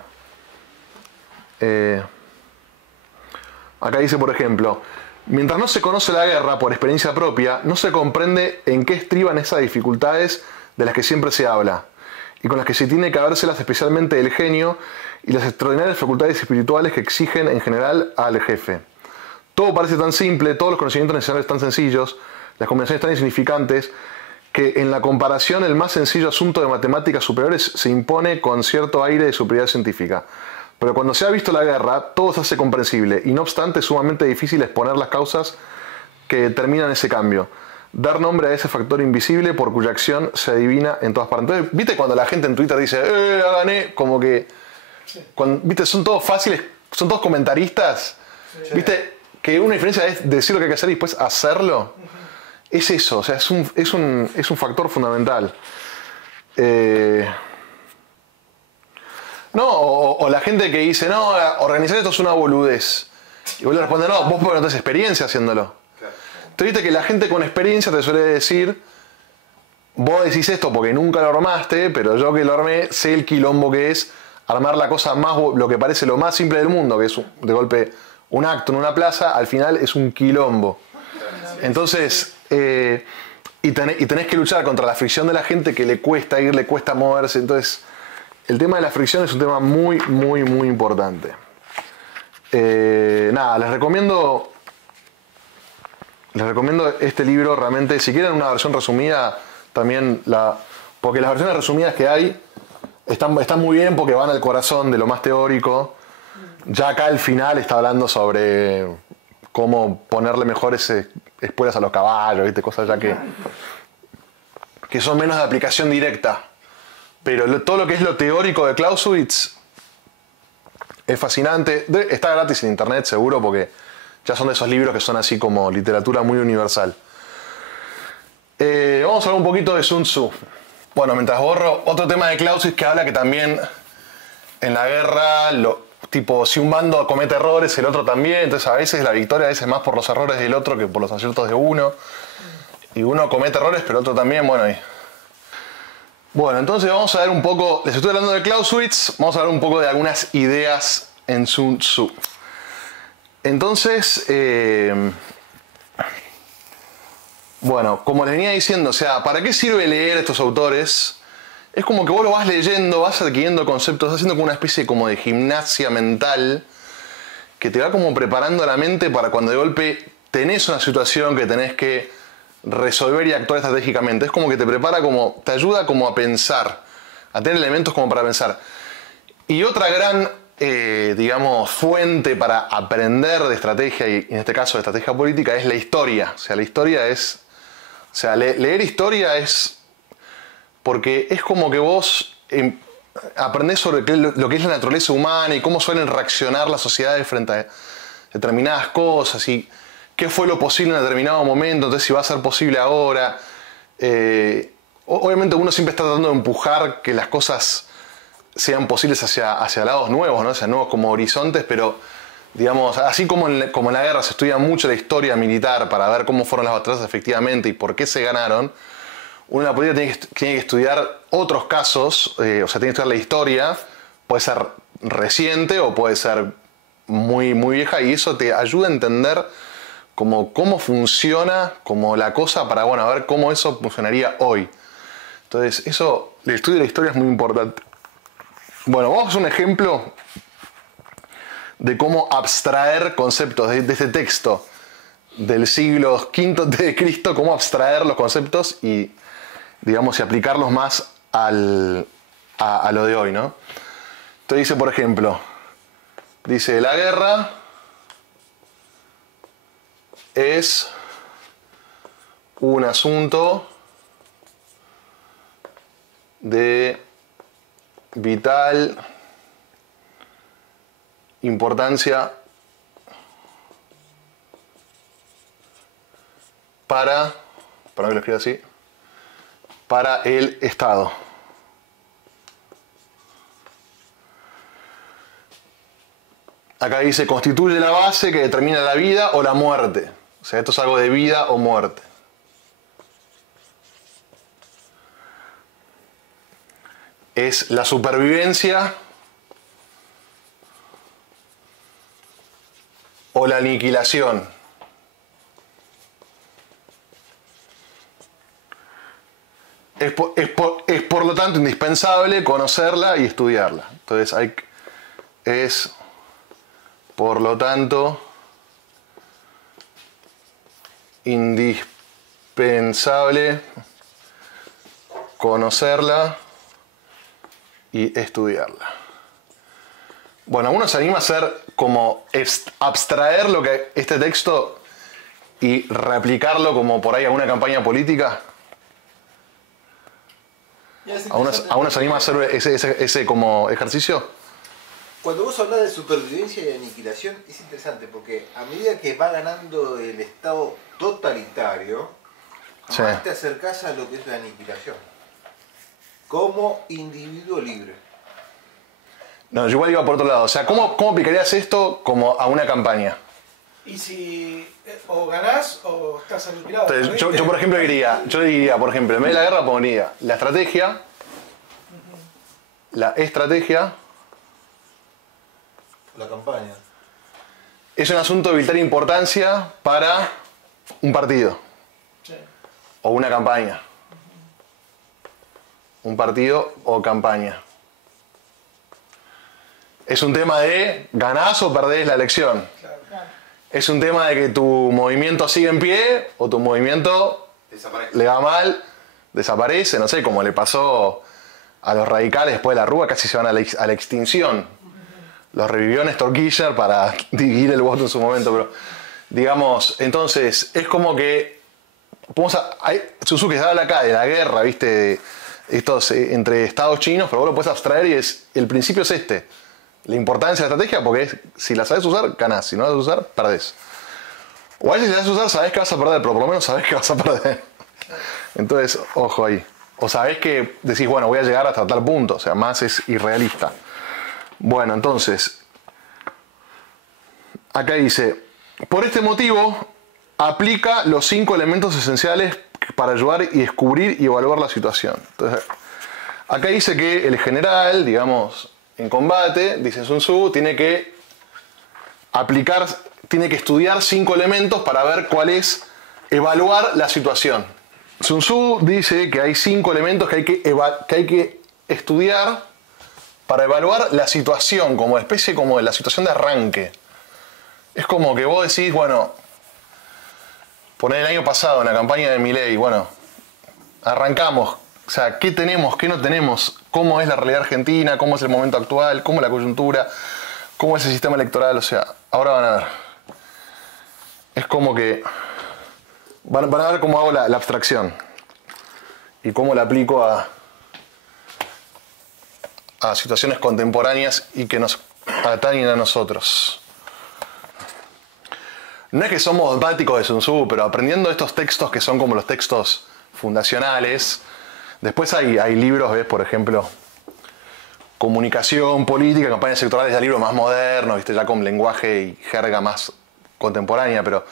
Acá dice, por ejemplo, mientras no se conoce la guerra por experiencia propia, no se comprende en qué estriban esas dificultades de las que siempre se habla y con las que se tiene que habérselas especialmente el genio y las extraordinarias facultades espirituales que exigen en general al jefe. Todo parece tan simple, todos los conocimientos necesarios tan sencillos, las combinaciones tan insignificantes, que en la comparación el más sencillo asunto de matemáticas superiores se impone con cierto aire de superioridad científica. Pero cuando se ha visto la guerra, todo se hace comprensible y no obstante es sumamente difícil exponer las causas que determinan ese cambio. Dar nombre a ese factor invisible por cuya acción se adivina en todas partes. Entonces, ¿viste cuando la gente en Twitter dice, gané? Como que, ¿viste? Son todos fáciles, son todos comentaristas. Sí. ¿Viste? Que una diferencia es decir lo que hay que hacer y después hacerlo. Es eso, o sea, es un factor fundamental. No, o la gente que dice, no, organizar esto es una boludez. Y vos le respondes, no, vos porque no tenés experiencia haciéndolo. Te viste que la gente con experiencia te suele decir, vos decís esto porque nunca lo armaste, pero yo que lo armé sé el quilombo que es armar la cosa más, lo que parece lo más simple del mundo, que es de golpe un acto en una plaza, al final es un quilombo. Entonces, y tenés que luchar contra la fricción de la gente que le cuesta ir, le cuesta moverse. Entonces, el tema de la fricción es un tema muy, muy, muy importante. Nada, les recomiendo este libro realmente. Si quieren una versión resumida, también porque las versiones resumidas que hay están muy bien porque van al corazón de lo más teórico. Ya acá al final está hablando sobre cómo ponerle mejores espuelas a los caballos, ¿viste? Cosas ya que son menos de aplicación directa. Pero todo lo que es lo teórico de Clausewitz es fascinante. Está gratis en internet seguro porque ya son de esos libros que son así como literatura muy universal. Vamos a hablar un poquito de Sun Tzu. Bueno, mientras borro, otro tema de Clausewitz que habla que también en la guerra, tipo, si un bando comete errores, el otro también. Entonces a veces la victoria a veces más por los errores del otro que por los aciertos de uno. Y uno comete errores, pero el otro también, Bueno, entonces vamos a ver un poco, les estoy hablando de Clausewitz, vamos a hablar un poco de algunas ideas en Sun Tzu. Entonces, bueno, como les venía diciendo, o sea, ¿para qué sirve leer a estos autores? Es como que vos lo vas leyendo, vas adquiriendo conceptos, vas haciendo como una especie como de gimnasia mental que te va como preparando la mente para cuando de golpe tenés una situación que tenés que resolver y actuar estratégicamente. Es como que te prepara te ayuda como a pensar, a tener elementos como para pensar. Y otra gran, digamos, fuente para aprender de estrategia, y en este caso de estrategia política, es la historia. O sea, la historia es... O sea, leer historia es... Porque es como que vos aprendés sobre lo que es la naturaleza humana y cómo suelen reaccionar las sociedades frente a determinadas cosas y qué fue lo posible en determinado momento, entonces si va a ser posible ahora. Obviamente uno siempre está tratando de empujar que las cosas sean posibles hacia lados nuevos, ¿no? Hacia nuevos como horizontes, pero digamos, así como en la guerra se estudia mucho la historia militar para ver cómo fueron las batallas efectivamente y por qué se ganaron, uno en la política tiene que estudiar otros casos, o sea, tiene que estudiar la historia, puede ser reciente o puede ser muy, muy vieja y eso te ayuda a entender como cómo funciona como la cosa para, bueno, a ver cómo eso funcionaría hoy. Entonces, eso, el estudio de la historia es muy importante. Bueno, vamos a hacer un ejemplo de cómo abstraer conceptos de este texto del siglo V a.C., cómo abstraer los conceptos y, digamos, y aplicarlos más a lo de hoy, ¿no? Entonces dice, por ejemplo, dice, la guerra es un asunto de vital importancia para que lo escriba así, para el Estado. Acá dice, constituye la base que determina la vida o la muerte. O sea, esto es algo de vida o muerte. Es la supervivencia o la aniquilación. Es por lo tanto indispensable conocerla y estudiarla. Entonces es por lo tanto indispensable conocerla y estudiarla. Bueno, uno se anima a hacer como abstraer lo que este texto y reaplicarlo como por ahí a una campaña política. ¿A uno se anima a hacer ese como ejercicio? Cuando vos hablas de supervivencia y aniquilación es interesante porque a medida que va ganando el Estado totalitario, Sí. más te acercás a lo que es la aniquilación. Como individuo libre. No, yo igual iba por otro lado. O sea, ¿cómo aplicarías esto como a una campaña? Y si o ganás o estás aniquilado. Entonces, yo por ejemplo diría, por ejemplo, en vez de la guerra pondría la estrategia, La campaña. es un asunto de vital importancia para un partido Sí. o una campaña. Un partido o campaña. Es un tema de ganás o perdés la elección. Claro. Es un tema de que tu movimiento sigue en pie o tu movimiento Desaparece. le va mal, desaparece, no sé, como le pasó a los radicales después de la Rúa, casi se van a la extinción. Los revivió Néstor Kirchner para dividir el voto en su momento, pero digamos, entonces es como que Sun Tzu que habla acá de la guerra, viste, estos entre estados chinos, pero vos lo puedes abstraer y el principio es este. La importancia de la estrategia, porque es, si la sabes usar, ganás, si no la sabes usar, perdés. O a veces si la sabes usar, sabés que vas a perder, pero por lo menos sabés que vas a perder. Entonces, ojo ahí. O sabés que decís, bueno, voy a llegar hasta tal punto, o sea, más es irrealista. Bueno, entonces, acá dice, por este motivo, aplica los 5 elementos esenciales para ayudar y descubrir y evaluar la situación. Entonces, acá dice que el general, digamos, en combate, dice Sun Tzu, tiene que estudiar 5 elementos para ver cuál es, evaluar la situación. Sun Tzu dice que hay 5 elementos que hay que estudiar para evaluar la situación, como especie como de la situación de arranque. Es como que vos decís, bueno, poner el año pasado en la campaña de Milei, bueno, arrancamos, o sea, ¿qué tenemos, qué no tenemos? ¿Cómo es la realidad argentina? ¿Cómo es el momento actual? ¿Cómo es la coyuntura? ¿Cómo es el sistema electoral? O sea, ahora van a ver. Es como que van a ver cómo hago la abstracción y cómo la aplico a situaciones contemporáneas y que nos atañen a nosotros. No es que somos dogmáticos de Sun Tzu, pero aprendiendo estos textos que son como los textos fundacionales, después hay libros, ¿ves? Por ejemplo, comunicación política, campañas electorales, ya libros más modernos, ¿viste? Ya con lenguaje y jerga más contemporánea, pero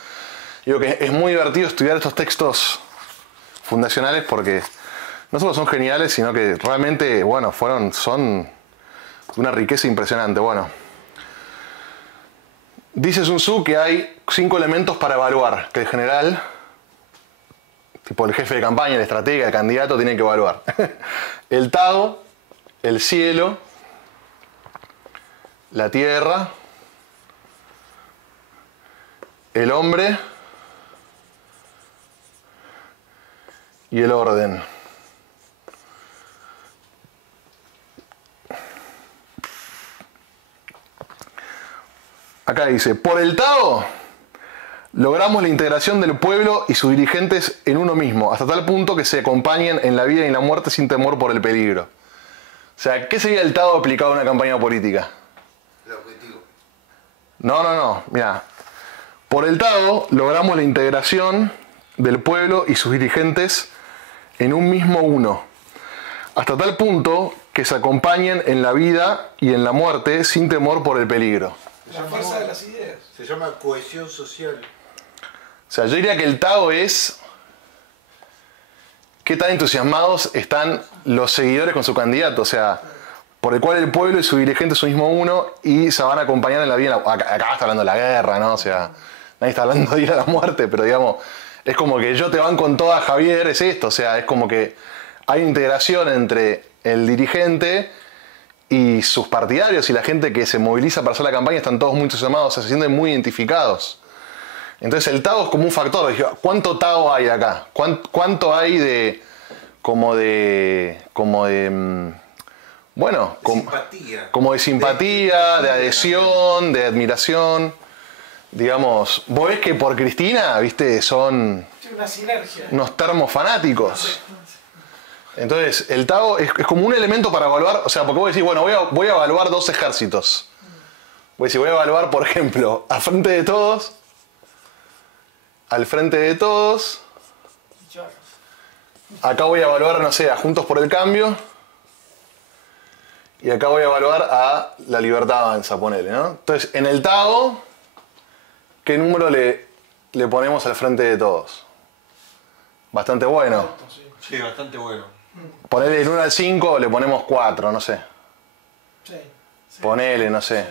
digo que es muy divertido estudiar estos textos fundacionales porque no solo son geniales, sino que realmente, bueno, son una riqueza impresionante. Bueno, Dice Sun Tzu que hay 5 elementos para evaluar, que el general, tipo el jefe de campaña, el estratega, el candidato, tiene que evaluar. El Tao, el cielo, la tierra, el hombre y el orden. Acá dice, por el Tao logramos la integración del pueblo y sus dirigentes en uno mismo, hasta tal punto que se acompañen en la vida y en la muerte sin temor por el peligro. O sea, ¿qué sería el Tao aplicado a una campaña política? El objetivo. No, mira. Por el Tao logramos la integración del pueblo y sus dirigentes en un mismo uno, hasta tal punto que se acompañen en la vida y en la muerte sin temor por el peligro. La fuerza de las ideas. Se llama cohesión social. O sea, yo diría que el Tao es qué tan entusiasmados están los seguidores con su candidato, o sea, por el cual el pueblo y su dirigente son mismo uno y se van a acompañar en la vida. Acá está hablando de la guerra, ¿no? O sea, nadie está hablando de ir a la muerte, pero digamos, es como que yo te banco con toda, Javier, es esto, o sea, es como que hay integración entre el dirigente y sus partidarios y la gente que se moviliza para hacer la campaña, están todos muy entusiasmados, o sea, se sienten muy identificados. Entonces el Tao es como un factor. ¿Cuánto Tao hay acá? ¿Cuánto hay de bueno, simpatía. como de simpatía, de adhesión, de admiración? Digamos, vos ves que por Cristina, viste, son Una sinergia. unos termos fanáticos. Entonces, el Tao es como un elemento para evaluar, o sea, porque vos decís, bueno, voy a evaluar 2 ejércitos. Voy a evaluar, por ejemplo, al frente de todos, acá voy a evaluar, no sé, a Juntos por el Cambio, y acá voy a evaluar a La Libertad Avanza, ponele, ¿no? Entonces, en el Tao, ¿qué número le ponemos al frente de todos? Bastante bueno. Sí, bastante bueno. Ponele en 1 al 5, le ponemos 4, no sé. Sí. Ponele, no sé.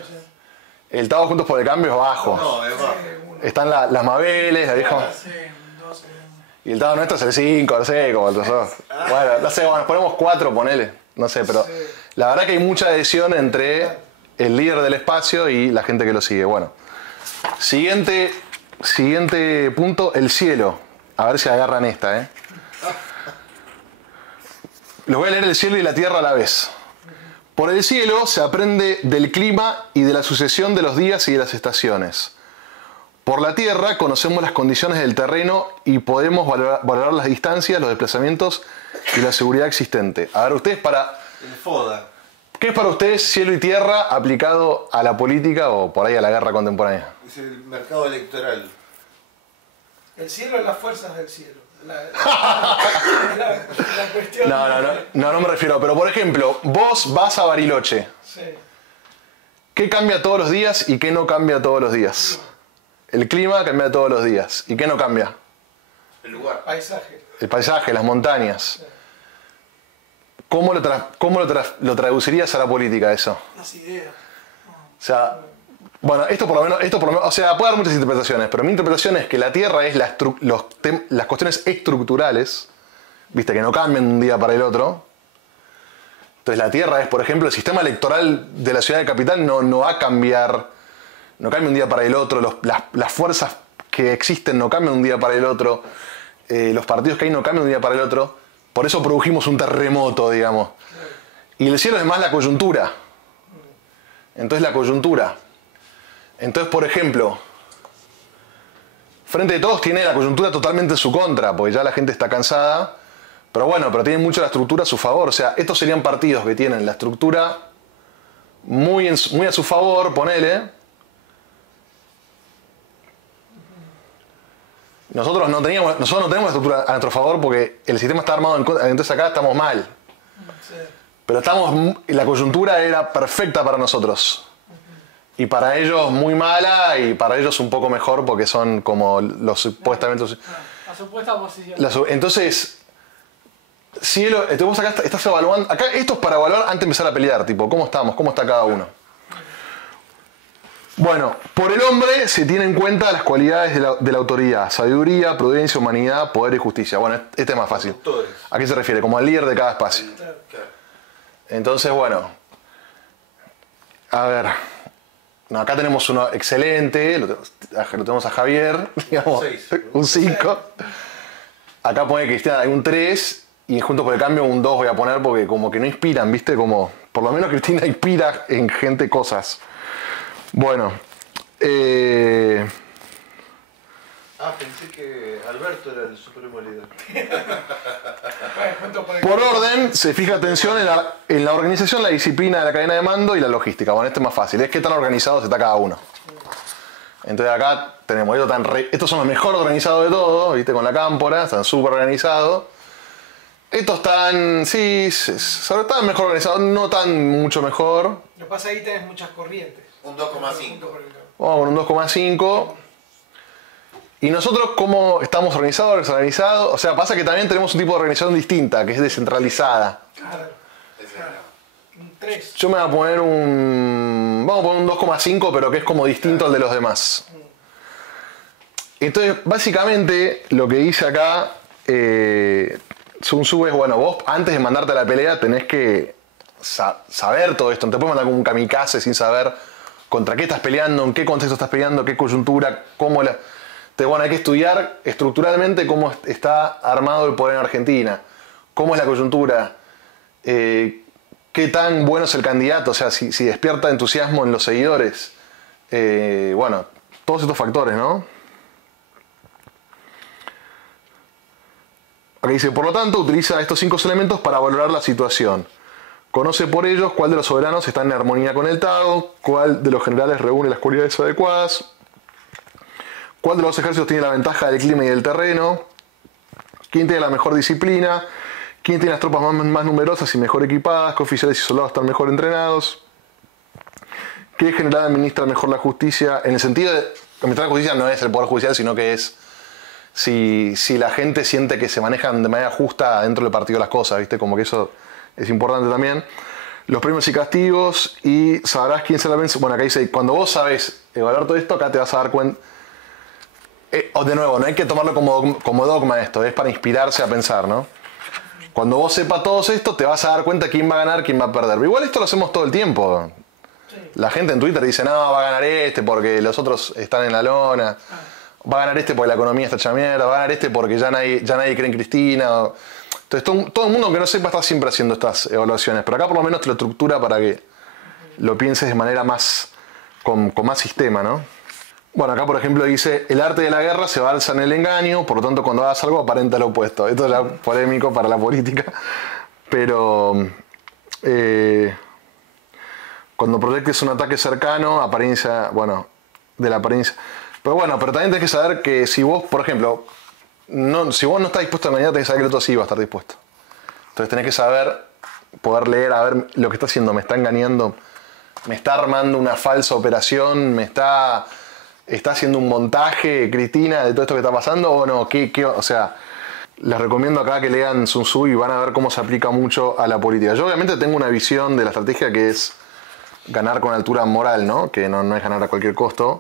El Tao Juntos por el Cambio es bajo. No, es bajo. Están las Mabeles, la vieja. Sí, un 12. Y el Tao nuestro es el 5, no sé, como el tesoro. Bueno, no sé, bueno, ponemos 4, ponele. No sé, pero la verdad que hay mucha adhesión entre el líder del espacio y la gente que lo sigue. Bueno, siguiente punto, el cielo. A ver si agarran esta, ¿eh? Les voy a leer el cielo y la tierra a la vez. Por el cielo se aprende del clima y de la sucesión de los días y de las estaciones. Por la tierra conocemos las condiciones del terreno y podemos valorar las distancias, los desplazamientos y la seguridad existente. A ver, ustedes El FODA. ¿qué es para ustedes cielo y tierra aplicado a la política o por ahí a la guerra contemporánea? Es el mercado electoral. El cielo es las fuerzas del cielo. La cuestión. No me refiero. Pero por ejemplo, vos vas a Bariloche. Sí. ¿Qué cambia todos los días y qué no cambia todos los días? El clima cambia todos los días. ¿Y qué no cambia? El lugar. Paisaje. El paisaje, las montañas. ¿Cómo lo traducirías a la política eso? Las ideas. O sea, bueno, esto por lo menos, o sea, puede haber muchas interpretaciones, pero mi interpretación es que la Tierra es las cuestiones estructurales, viste, que no cambian de un día para el otro. Entonces la Tierra es, por ejemplo, el sistema electoral de la ciudad de Capital no va a cambiar, no cambia un día para el otro, las fuerzas que existen no cambian un día para el otro, los partidos que hay no cambian un día para el otro, por eso produjimos un terremoto, digamos. Y el cielo es más la coyuntura. Entonces la coyuntura. Entonces, por ejemplo, Frente de Todos tiene la coyuntura totalmente en su contra, porque ya la gente está cansada, pero bueno, pero tiene mucho la estructura a su favor. O sea, estos serían partidos que tienen la estructura muy a su favor, ponele. Nosotros no tenemos la estructura a nuestro favor porque el sistema está armado en contra, entonces acá estamos mal. Sí. Pero la coyuntura era perfecta para nosotros. Y para ellos muy mala y para ellos un poco mejor porque son como los supuestamente... La supuesta posición. Entonces, cielo, vos acá estás evaluando... Acá esto es para evaluar antes de empezar a pelear, tipo, ¿cómo estamos? ¿Cómo está cada uno? Bueno, por el hombre se tienen en cuenta las cualidades de la autoridad: sabiduría, prudencia, humanidad, poder y justicia. Bueno, este es más fácil. Conductores. ¿A qué se refiere? Como al líder de cada espacio. Claro. Entonces, bueno, a ver, no, acá tenemos uno excelente, lo tenemos a Javier, digamos, un 5. Acá pone Cristina, hay un 3, y juntos por el cambio un 2 voy a poner porque como que no inspiran, ¿viste? Como, por lo menos Cristina inspira en gente cosas. Bueno, Pensé que Alberto era el supremo líder. por orden, se fija atención en la organización, la disciplina de la cadena de mando y la logística. Bueno, este es más fácil, es qué tan organizados está cada uno. Entonces acá tenemos, estos son los mejor organizados de todos, ¿viste? Con la cámpora, están súper organizados. Estos están, sí, están mejor organizados, no tan mucho mejor. Lo que pasa ahí tenés muchas corrientes. Un 2,5. Vamos con un 2,5. Y nosotros, ¿cómo estamos organizados, desorganizados? O sea, pasa que también tenemos un tipo de organización distinta, que es descentralizada. Claro. Un 3. Yo me voy a poner vamos a poner un 2,5, pero que es como distinto al de los demás. Entonces, básicamente, lo que dice acá Sun Tzu es, bueno, vos antes de mandarte a la pelea tenés que saber todo esto. No te puedes mandar como un kamikaze sin saber contra qué estás peleando, en qué contexto estás peleando, qué coyuntura, cómo la... Entonces, bueno, hay que estudiar estructuralmente cómo está armado el poder en Argentina, cómo es la coyuntura, qué tan bueno es el candidato, o sea, si despierta entusiasmo en los seguidores. Bueno, todos estos factores, ¿no? Aquí dice, por lo tanto, utiliza estos 5 elementos para valorar la situación. Conoce por ellos cuál de los soberanos está en armonía con el Tao, cuál de los generales reúne las cualidades adecuadas, cuál de los ejércitos tiene la ventaja del clima y del terreno, quién tiene la mejor disciplina, quién tiene las tropas más numerosas y mejor equipadas, qué oficiales y soldados están mejor entrenados, qué general administra mejor la justicia, en el sentido de administrar la justicia no es el poder judicial, sino que es si la gente siente que se manejan de manera justa dentro del partido las cosas, ¿viste? Como que eso es importante también. Los premios y castigos, y sabrás quién se la vence. Bueno, acá dice, cuando vos sabés evaluar todo esto, acá te vas a dar cuenta. De nuevo, no hay que tomarlo como dogma esto, es para inspirarse a pensar, ¿no? Cuando vos sepas todo esto, te vas a dar cuenta quién va a ganar, quién va a perder. Pero igual esto lo hacemos todo el tiempo. La gente en Twitter dice, no, va a ganar este porque los otros están en la lona. Va a ganar este porque la economía está hecha mierda. Va a ganar este porque ya nadie cree en Cristina. Entonces todo el mundo que no sepa está siempre haciendo estas evaluaciones. Pero acá por lo menos te lo estructura para que lo pienses de manera más con más sistema, ¿no? Bueno, acá por ejemplo dice, el arte de la guerra se basa en el engaño, por lo tanto cuando hagas algo aparenta lo opuesto. Esto es ya polémico para la política, pero cuando proyectes un ataque cercano, apariencia, bueno, de la apariencia. Pero bueno, pero también tenés que saber que si vos, por ejemplo, si vos no estás dispuesto a engañar, tenés que saber que el otro sí va a estar dispuesto. Entonces tenés que saber, poder leer, a ver lo que está haciendo, me está engañando, me está armando una falsa operación, está haciendo un montaje, Cristina, de todo esto que está pasando, o no, o sea, les recomiendo acá que lean Sun Tzu y van a ver cómo se aplica mucho a la política. Yo obviamente tengo una visión de la estrategia que es ganar con altura moral, ¿no? Que no es ganar a cualquier costo,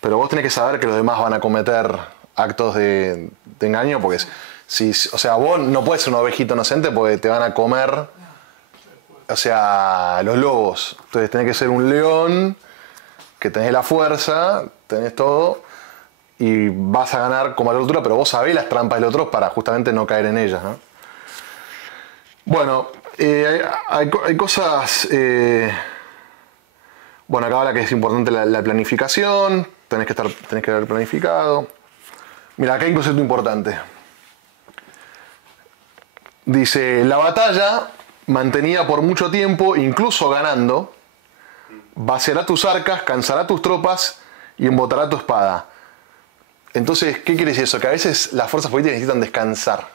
pero vos tenés que saber que los demás van a cometer actos de engaño, porque o sea, vos no puedes ser un ovejito inocente porque te van a comer, o sea, los lobos. Entonces tenés que ser un león, que tenés la fuerza, tenés todo, y vas a ganar como a la altura, pero vos sabés las trampas del otro para justamente no caer en ellas, ¿no? Bueno, hay cosas... bueno, acá habla que es importante la planificación, tenés que haber planificado. Mira, acá hay un concepto importante. Dice, la batalla mantenida por mucho tiempo, incluso ganando, vaciará tus arcas, cansará tus tropas y embotará tu espada. Entonces, ¿qué quiere decir eso? Que a veces las fuerzas políticas necesitan descansar.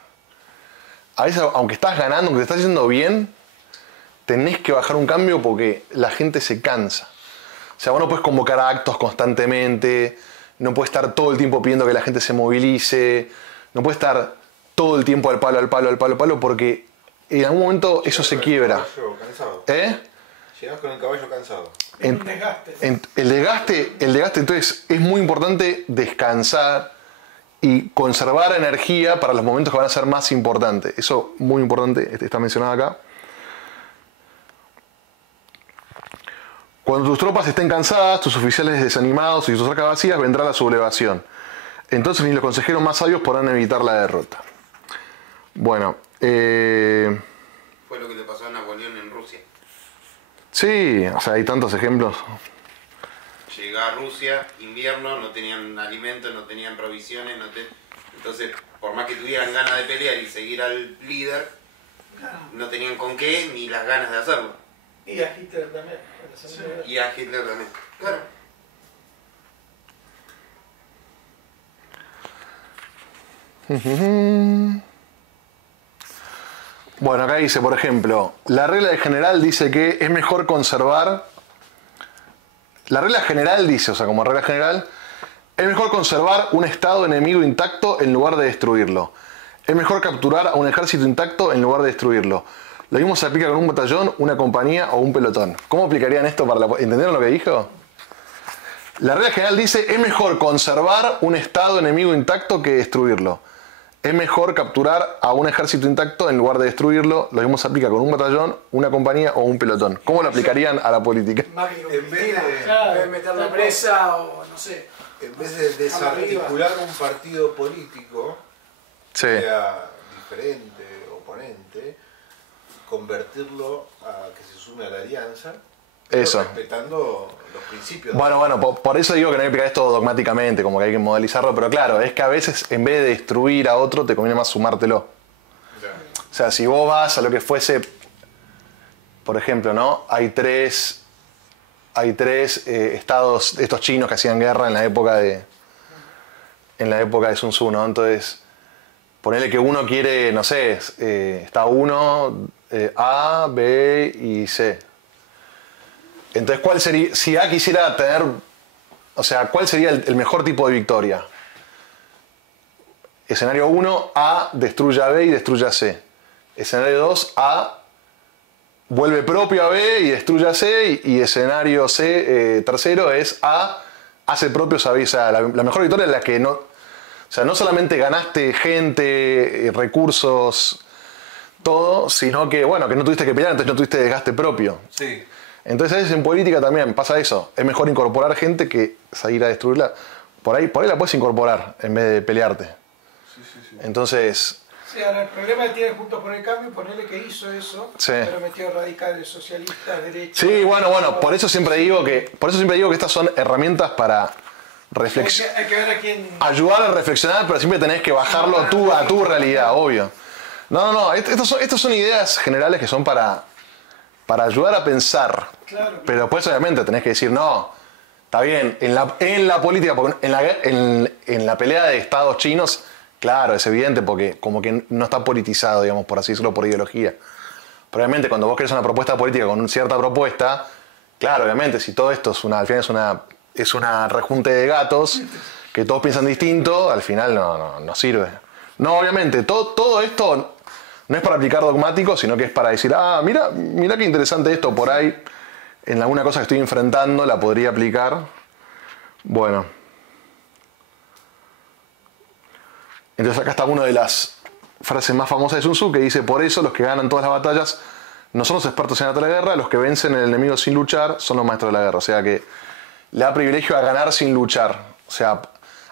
A veces, aunque estás ganando, aunque te estás yendo bien, tenés que bajar un cambio porque la gente se cansa. O sea, vos no puedes convocar a actos constantemente, no puedes estar todo el tiempo pidiendo que la gente se movilice, no puedes estar todo el tiempo al palo, porque en algún momento eso se quiebra. Cansado. ¿Eh? Llegás con el caballo cansado. Un desgaste. El desgaste, entonces, es muy importante descansar y conservar energía para los momentos que van a ser más importantes. Eso, muy importante, está mencionado acá. Cuando tus tropas estén cansadas, tus oficiales desanimados y tus arcas vacías, vendrá la sublevación. Entonces ni los consejeros más sabios podrán evitar la derrota. Bueno, Fue lo que le pasó a Napoleón en Rusia. sí, o sea, hay tantos ejemplos. Llegaba a Rusia, invierno, no tenían alimentos, no tenían provisiones, entonces por más que tuvieran ganas de pelear y seguir al líder, no tenían con qué ni las ganas de hacerlo. Y a Hitler también. Y a Hitler también. Claro. Bueno, acá dice, por ejemplo, la regla de general dice que es mejor conservar. La regla general dice, o sea, como regla general, es mejor conservar un estado enemigo intacto en lugar de destruirlo. Es mejor capturar a un ejército intacto en lugar de destruirlo. Lo mismo se aplica con un batallón, una compañía o un pelotón. ¿Cómo aplicarían esto para la... ¿Entendieron lo que dijo? La regla general dice, es mejor conservar un estado enemigo intacto que destruirlo. Es mejor capturar a un ejército intacto en lugar de destruirlo. Lo mismo se aplica con un batallón, una compañía o un pelotón. ¿Cómo lo aplicarían a la política? Más que con En vez Cristina, de- en vez de meterla presa o no sé. En vez de desarticular un partido político, Sí. sea diferente, oponente, convertirlo a que se sume a la alianza, pero Eso. respetando los principios. Bueno, por eso digo que no hay que aplicar esto dogmáticamente, como que hay que modelizarlo, pero claro, es que a veces en vez de destruir a otro, te conviene más sumártelo. O sea, si vos vas a lo que fuese, por ejemplo, ¿no? Hay tres estados, estos chinos que hacían guerra en la época de Sun Tzu, ¿no? Entonces, ponele que uno quiere, no sé, está uno, A, B y C. Entonces, ¿cuál sería, si A quisiera tener, o sea, cuál sería el mejor tipo de victoria? Escenario 1, A destruye a B y destruye a C. Escenario 2, A vuelve propio a B y destruye a C. Y escenario C, tercero, es A hace propios a B. O sea, la mejor victoria es la que no... O sea, no solamente ganaste gente, recursos, todo, sino que, bueno, que no tuviste que pelear, entonces no tuviste desgaste propio. Sí. Entonces a veces en política también pasa eso. Es mejor incorporar gente que salir a destruirla. Por ahí la puedes incorporar en vez de pelearte. Entonces, Sí, ahora el problema que tiene Juntos por el Cambio, ponerle que hizo eso, Sí. pero metió radicales, socialistas, derechos. sí, bueno, por eso siempre digo que estas son herramientas para reflexionar. Hay que ver a quién... Ayudar a reflexionar, pero siempre tenés que bajarlo a tu realidad, obvio. No, estas son ideas generales que son para ayudar a pensar. Claro. Pero después obviamente tenés que decir, no, está bien, en la política, porque en la pelea de estados chinos, claro, es evidente porque como que no está politizado, digamos, por así decirlo, por ideología. Pero obviamente cuando vos querés una propuesta política con una cierta propuesta, claro, obviamente, si todo esto al final es una rejunte de gatos, que todos piensan distinto, al final no sirve. No, obviamente, todo esto no es para aplicar dogmático, sino que es para decir, mira qué interesante esto, por ahí, en alguna cosa que estoy enfrentando, la podría aplicar. Bueno. Entonces acá está una de las frases más famosas de Sun Tzu, que dice, por eso los que ganan todas las batallas no son los expertos en arte de la guerra, los que vencen al enemigo sin luchar son los maestros de la guerra. O sea que le da privilegio a ganar sin luchar. O sea,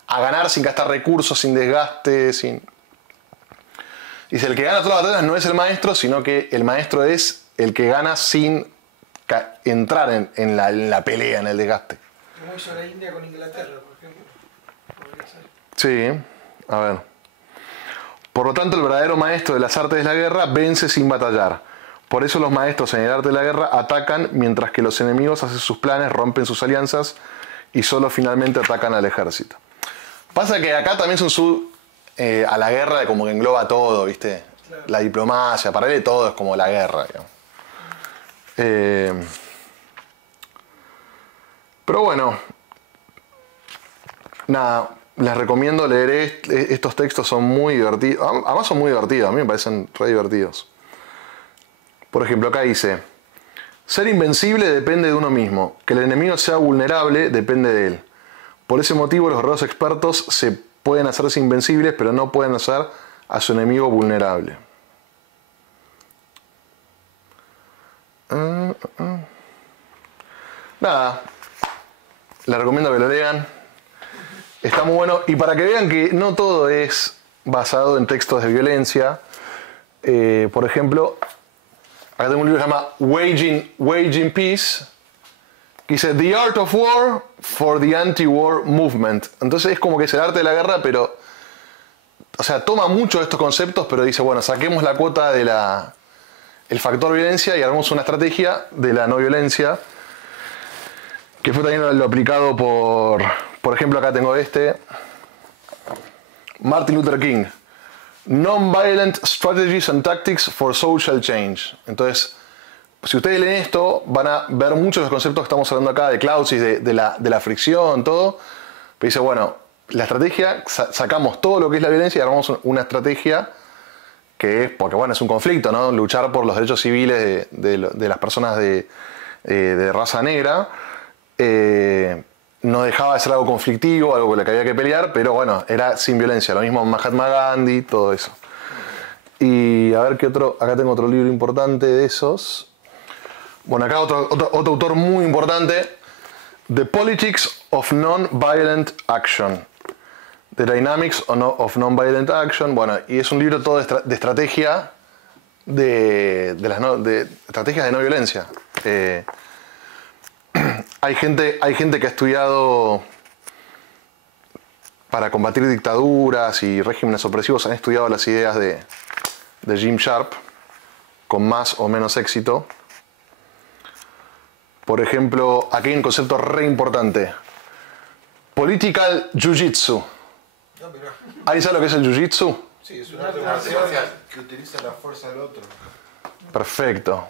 a ganar sin gastar recursos, sin desgaste, sin... Dice, el que gana todas las batallas no es el maestro, sino que el maestro es el que gana sin entrar en la pelea, en el desgaste. Como hizo la India con Inglaterra, por ejemplo. Podría ser. Sí, a ver. Por lo tanto, el verdadero maestro de las artes de la guerra vence sin batallar. Por eso los maestros en el arte de la guerra atacan mientras que los enemigos hacen sus planes, rompen sus alianzas y solo finalmente atacan al ejército. Pasa que acá también Sun Tzu a la guerra como que engloba todo, ¿viste? Claro. La diplomacia, para él todo es como la guerra, digamos. Pero bueno, nada, les recomiendo leer estos textos, son muy divertidos. Además son muy divertidos, a mí me parecen re divertidos. Por ejemplo, acá dice, Ser invencible depende de uno mismo. Que el enemigo sea vulnerable depende de él. Por ese motivo los guerreros expertos se pueden hacerse invencibles, pero no pueden hacer a su enemigo vulnerable. Nada. Les recomiendo que lo lean. Está muy bueno. Y para que vean que no todo es basado en textos de violencia. Por ejemplo, acá tengo un libro que se llama Waging Peace, que dice The Art of War for the Anti-War Movement. Entonces es como que es el arte de la guerra, pero, o sea, toma mucho de estos conceptos, pero dice, bueno, saquemos la cuota de el factor violencia y armamos una estrategia de la no violencia, que fue también lo aplicado por ejemplo, acá tengo Martin Luther King. Non-violent Strategies and Tactics for Social Change. Entonces, si ustedes leen esto, van a ver muchos de los conceptos que estamos hablando acá, de Clausewitz, de la fricción, todo. Pero dice, bueno, la estrategia, sacamos todo lo que es la violencia y armamos una estrategia que es, porque bueno, es un conflicto, ¿no? Luchar por los derechos civiles de las personas de raza negra. No dejaba de ser algo conflictivo, algo con lo que había que pelear, pero bueno, era sin violencia. Lo mismo Mahatma Gandhi, todo eso. Y a ver qué otro. Acá tengo otro libro importante de esos. Bueno, acá otro autor muy importante. The Politics of Non-Violent Action. The Dynamics of Non-Violent Action. Bueno, y es un libro todo de estrategia de estrategias de no violencia. Hay gente que ha estudiado para combatir dictaduras y regímenes opresivos, han estudiado las ideas de Jim Sharp con más o menos éxito. Por ejemplo, aquí hay un concepto re importante. Political Jiu-Jitsu. No, pero... ¿Alguien sabe lo que es el Jiu-Jitsu? Sí, es un arte marcial que utiliza la fuerza del otro. Perfecto.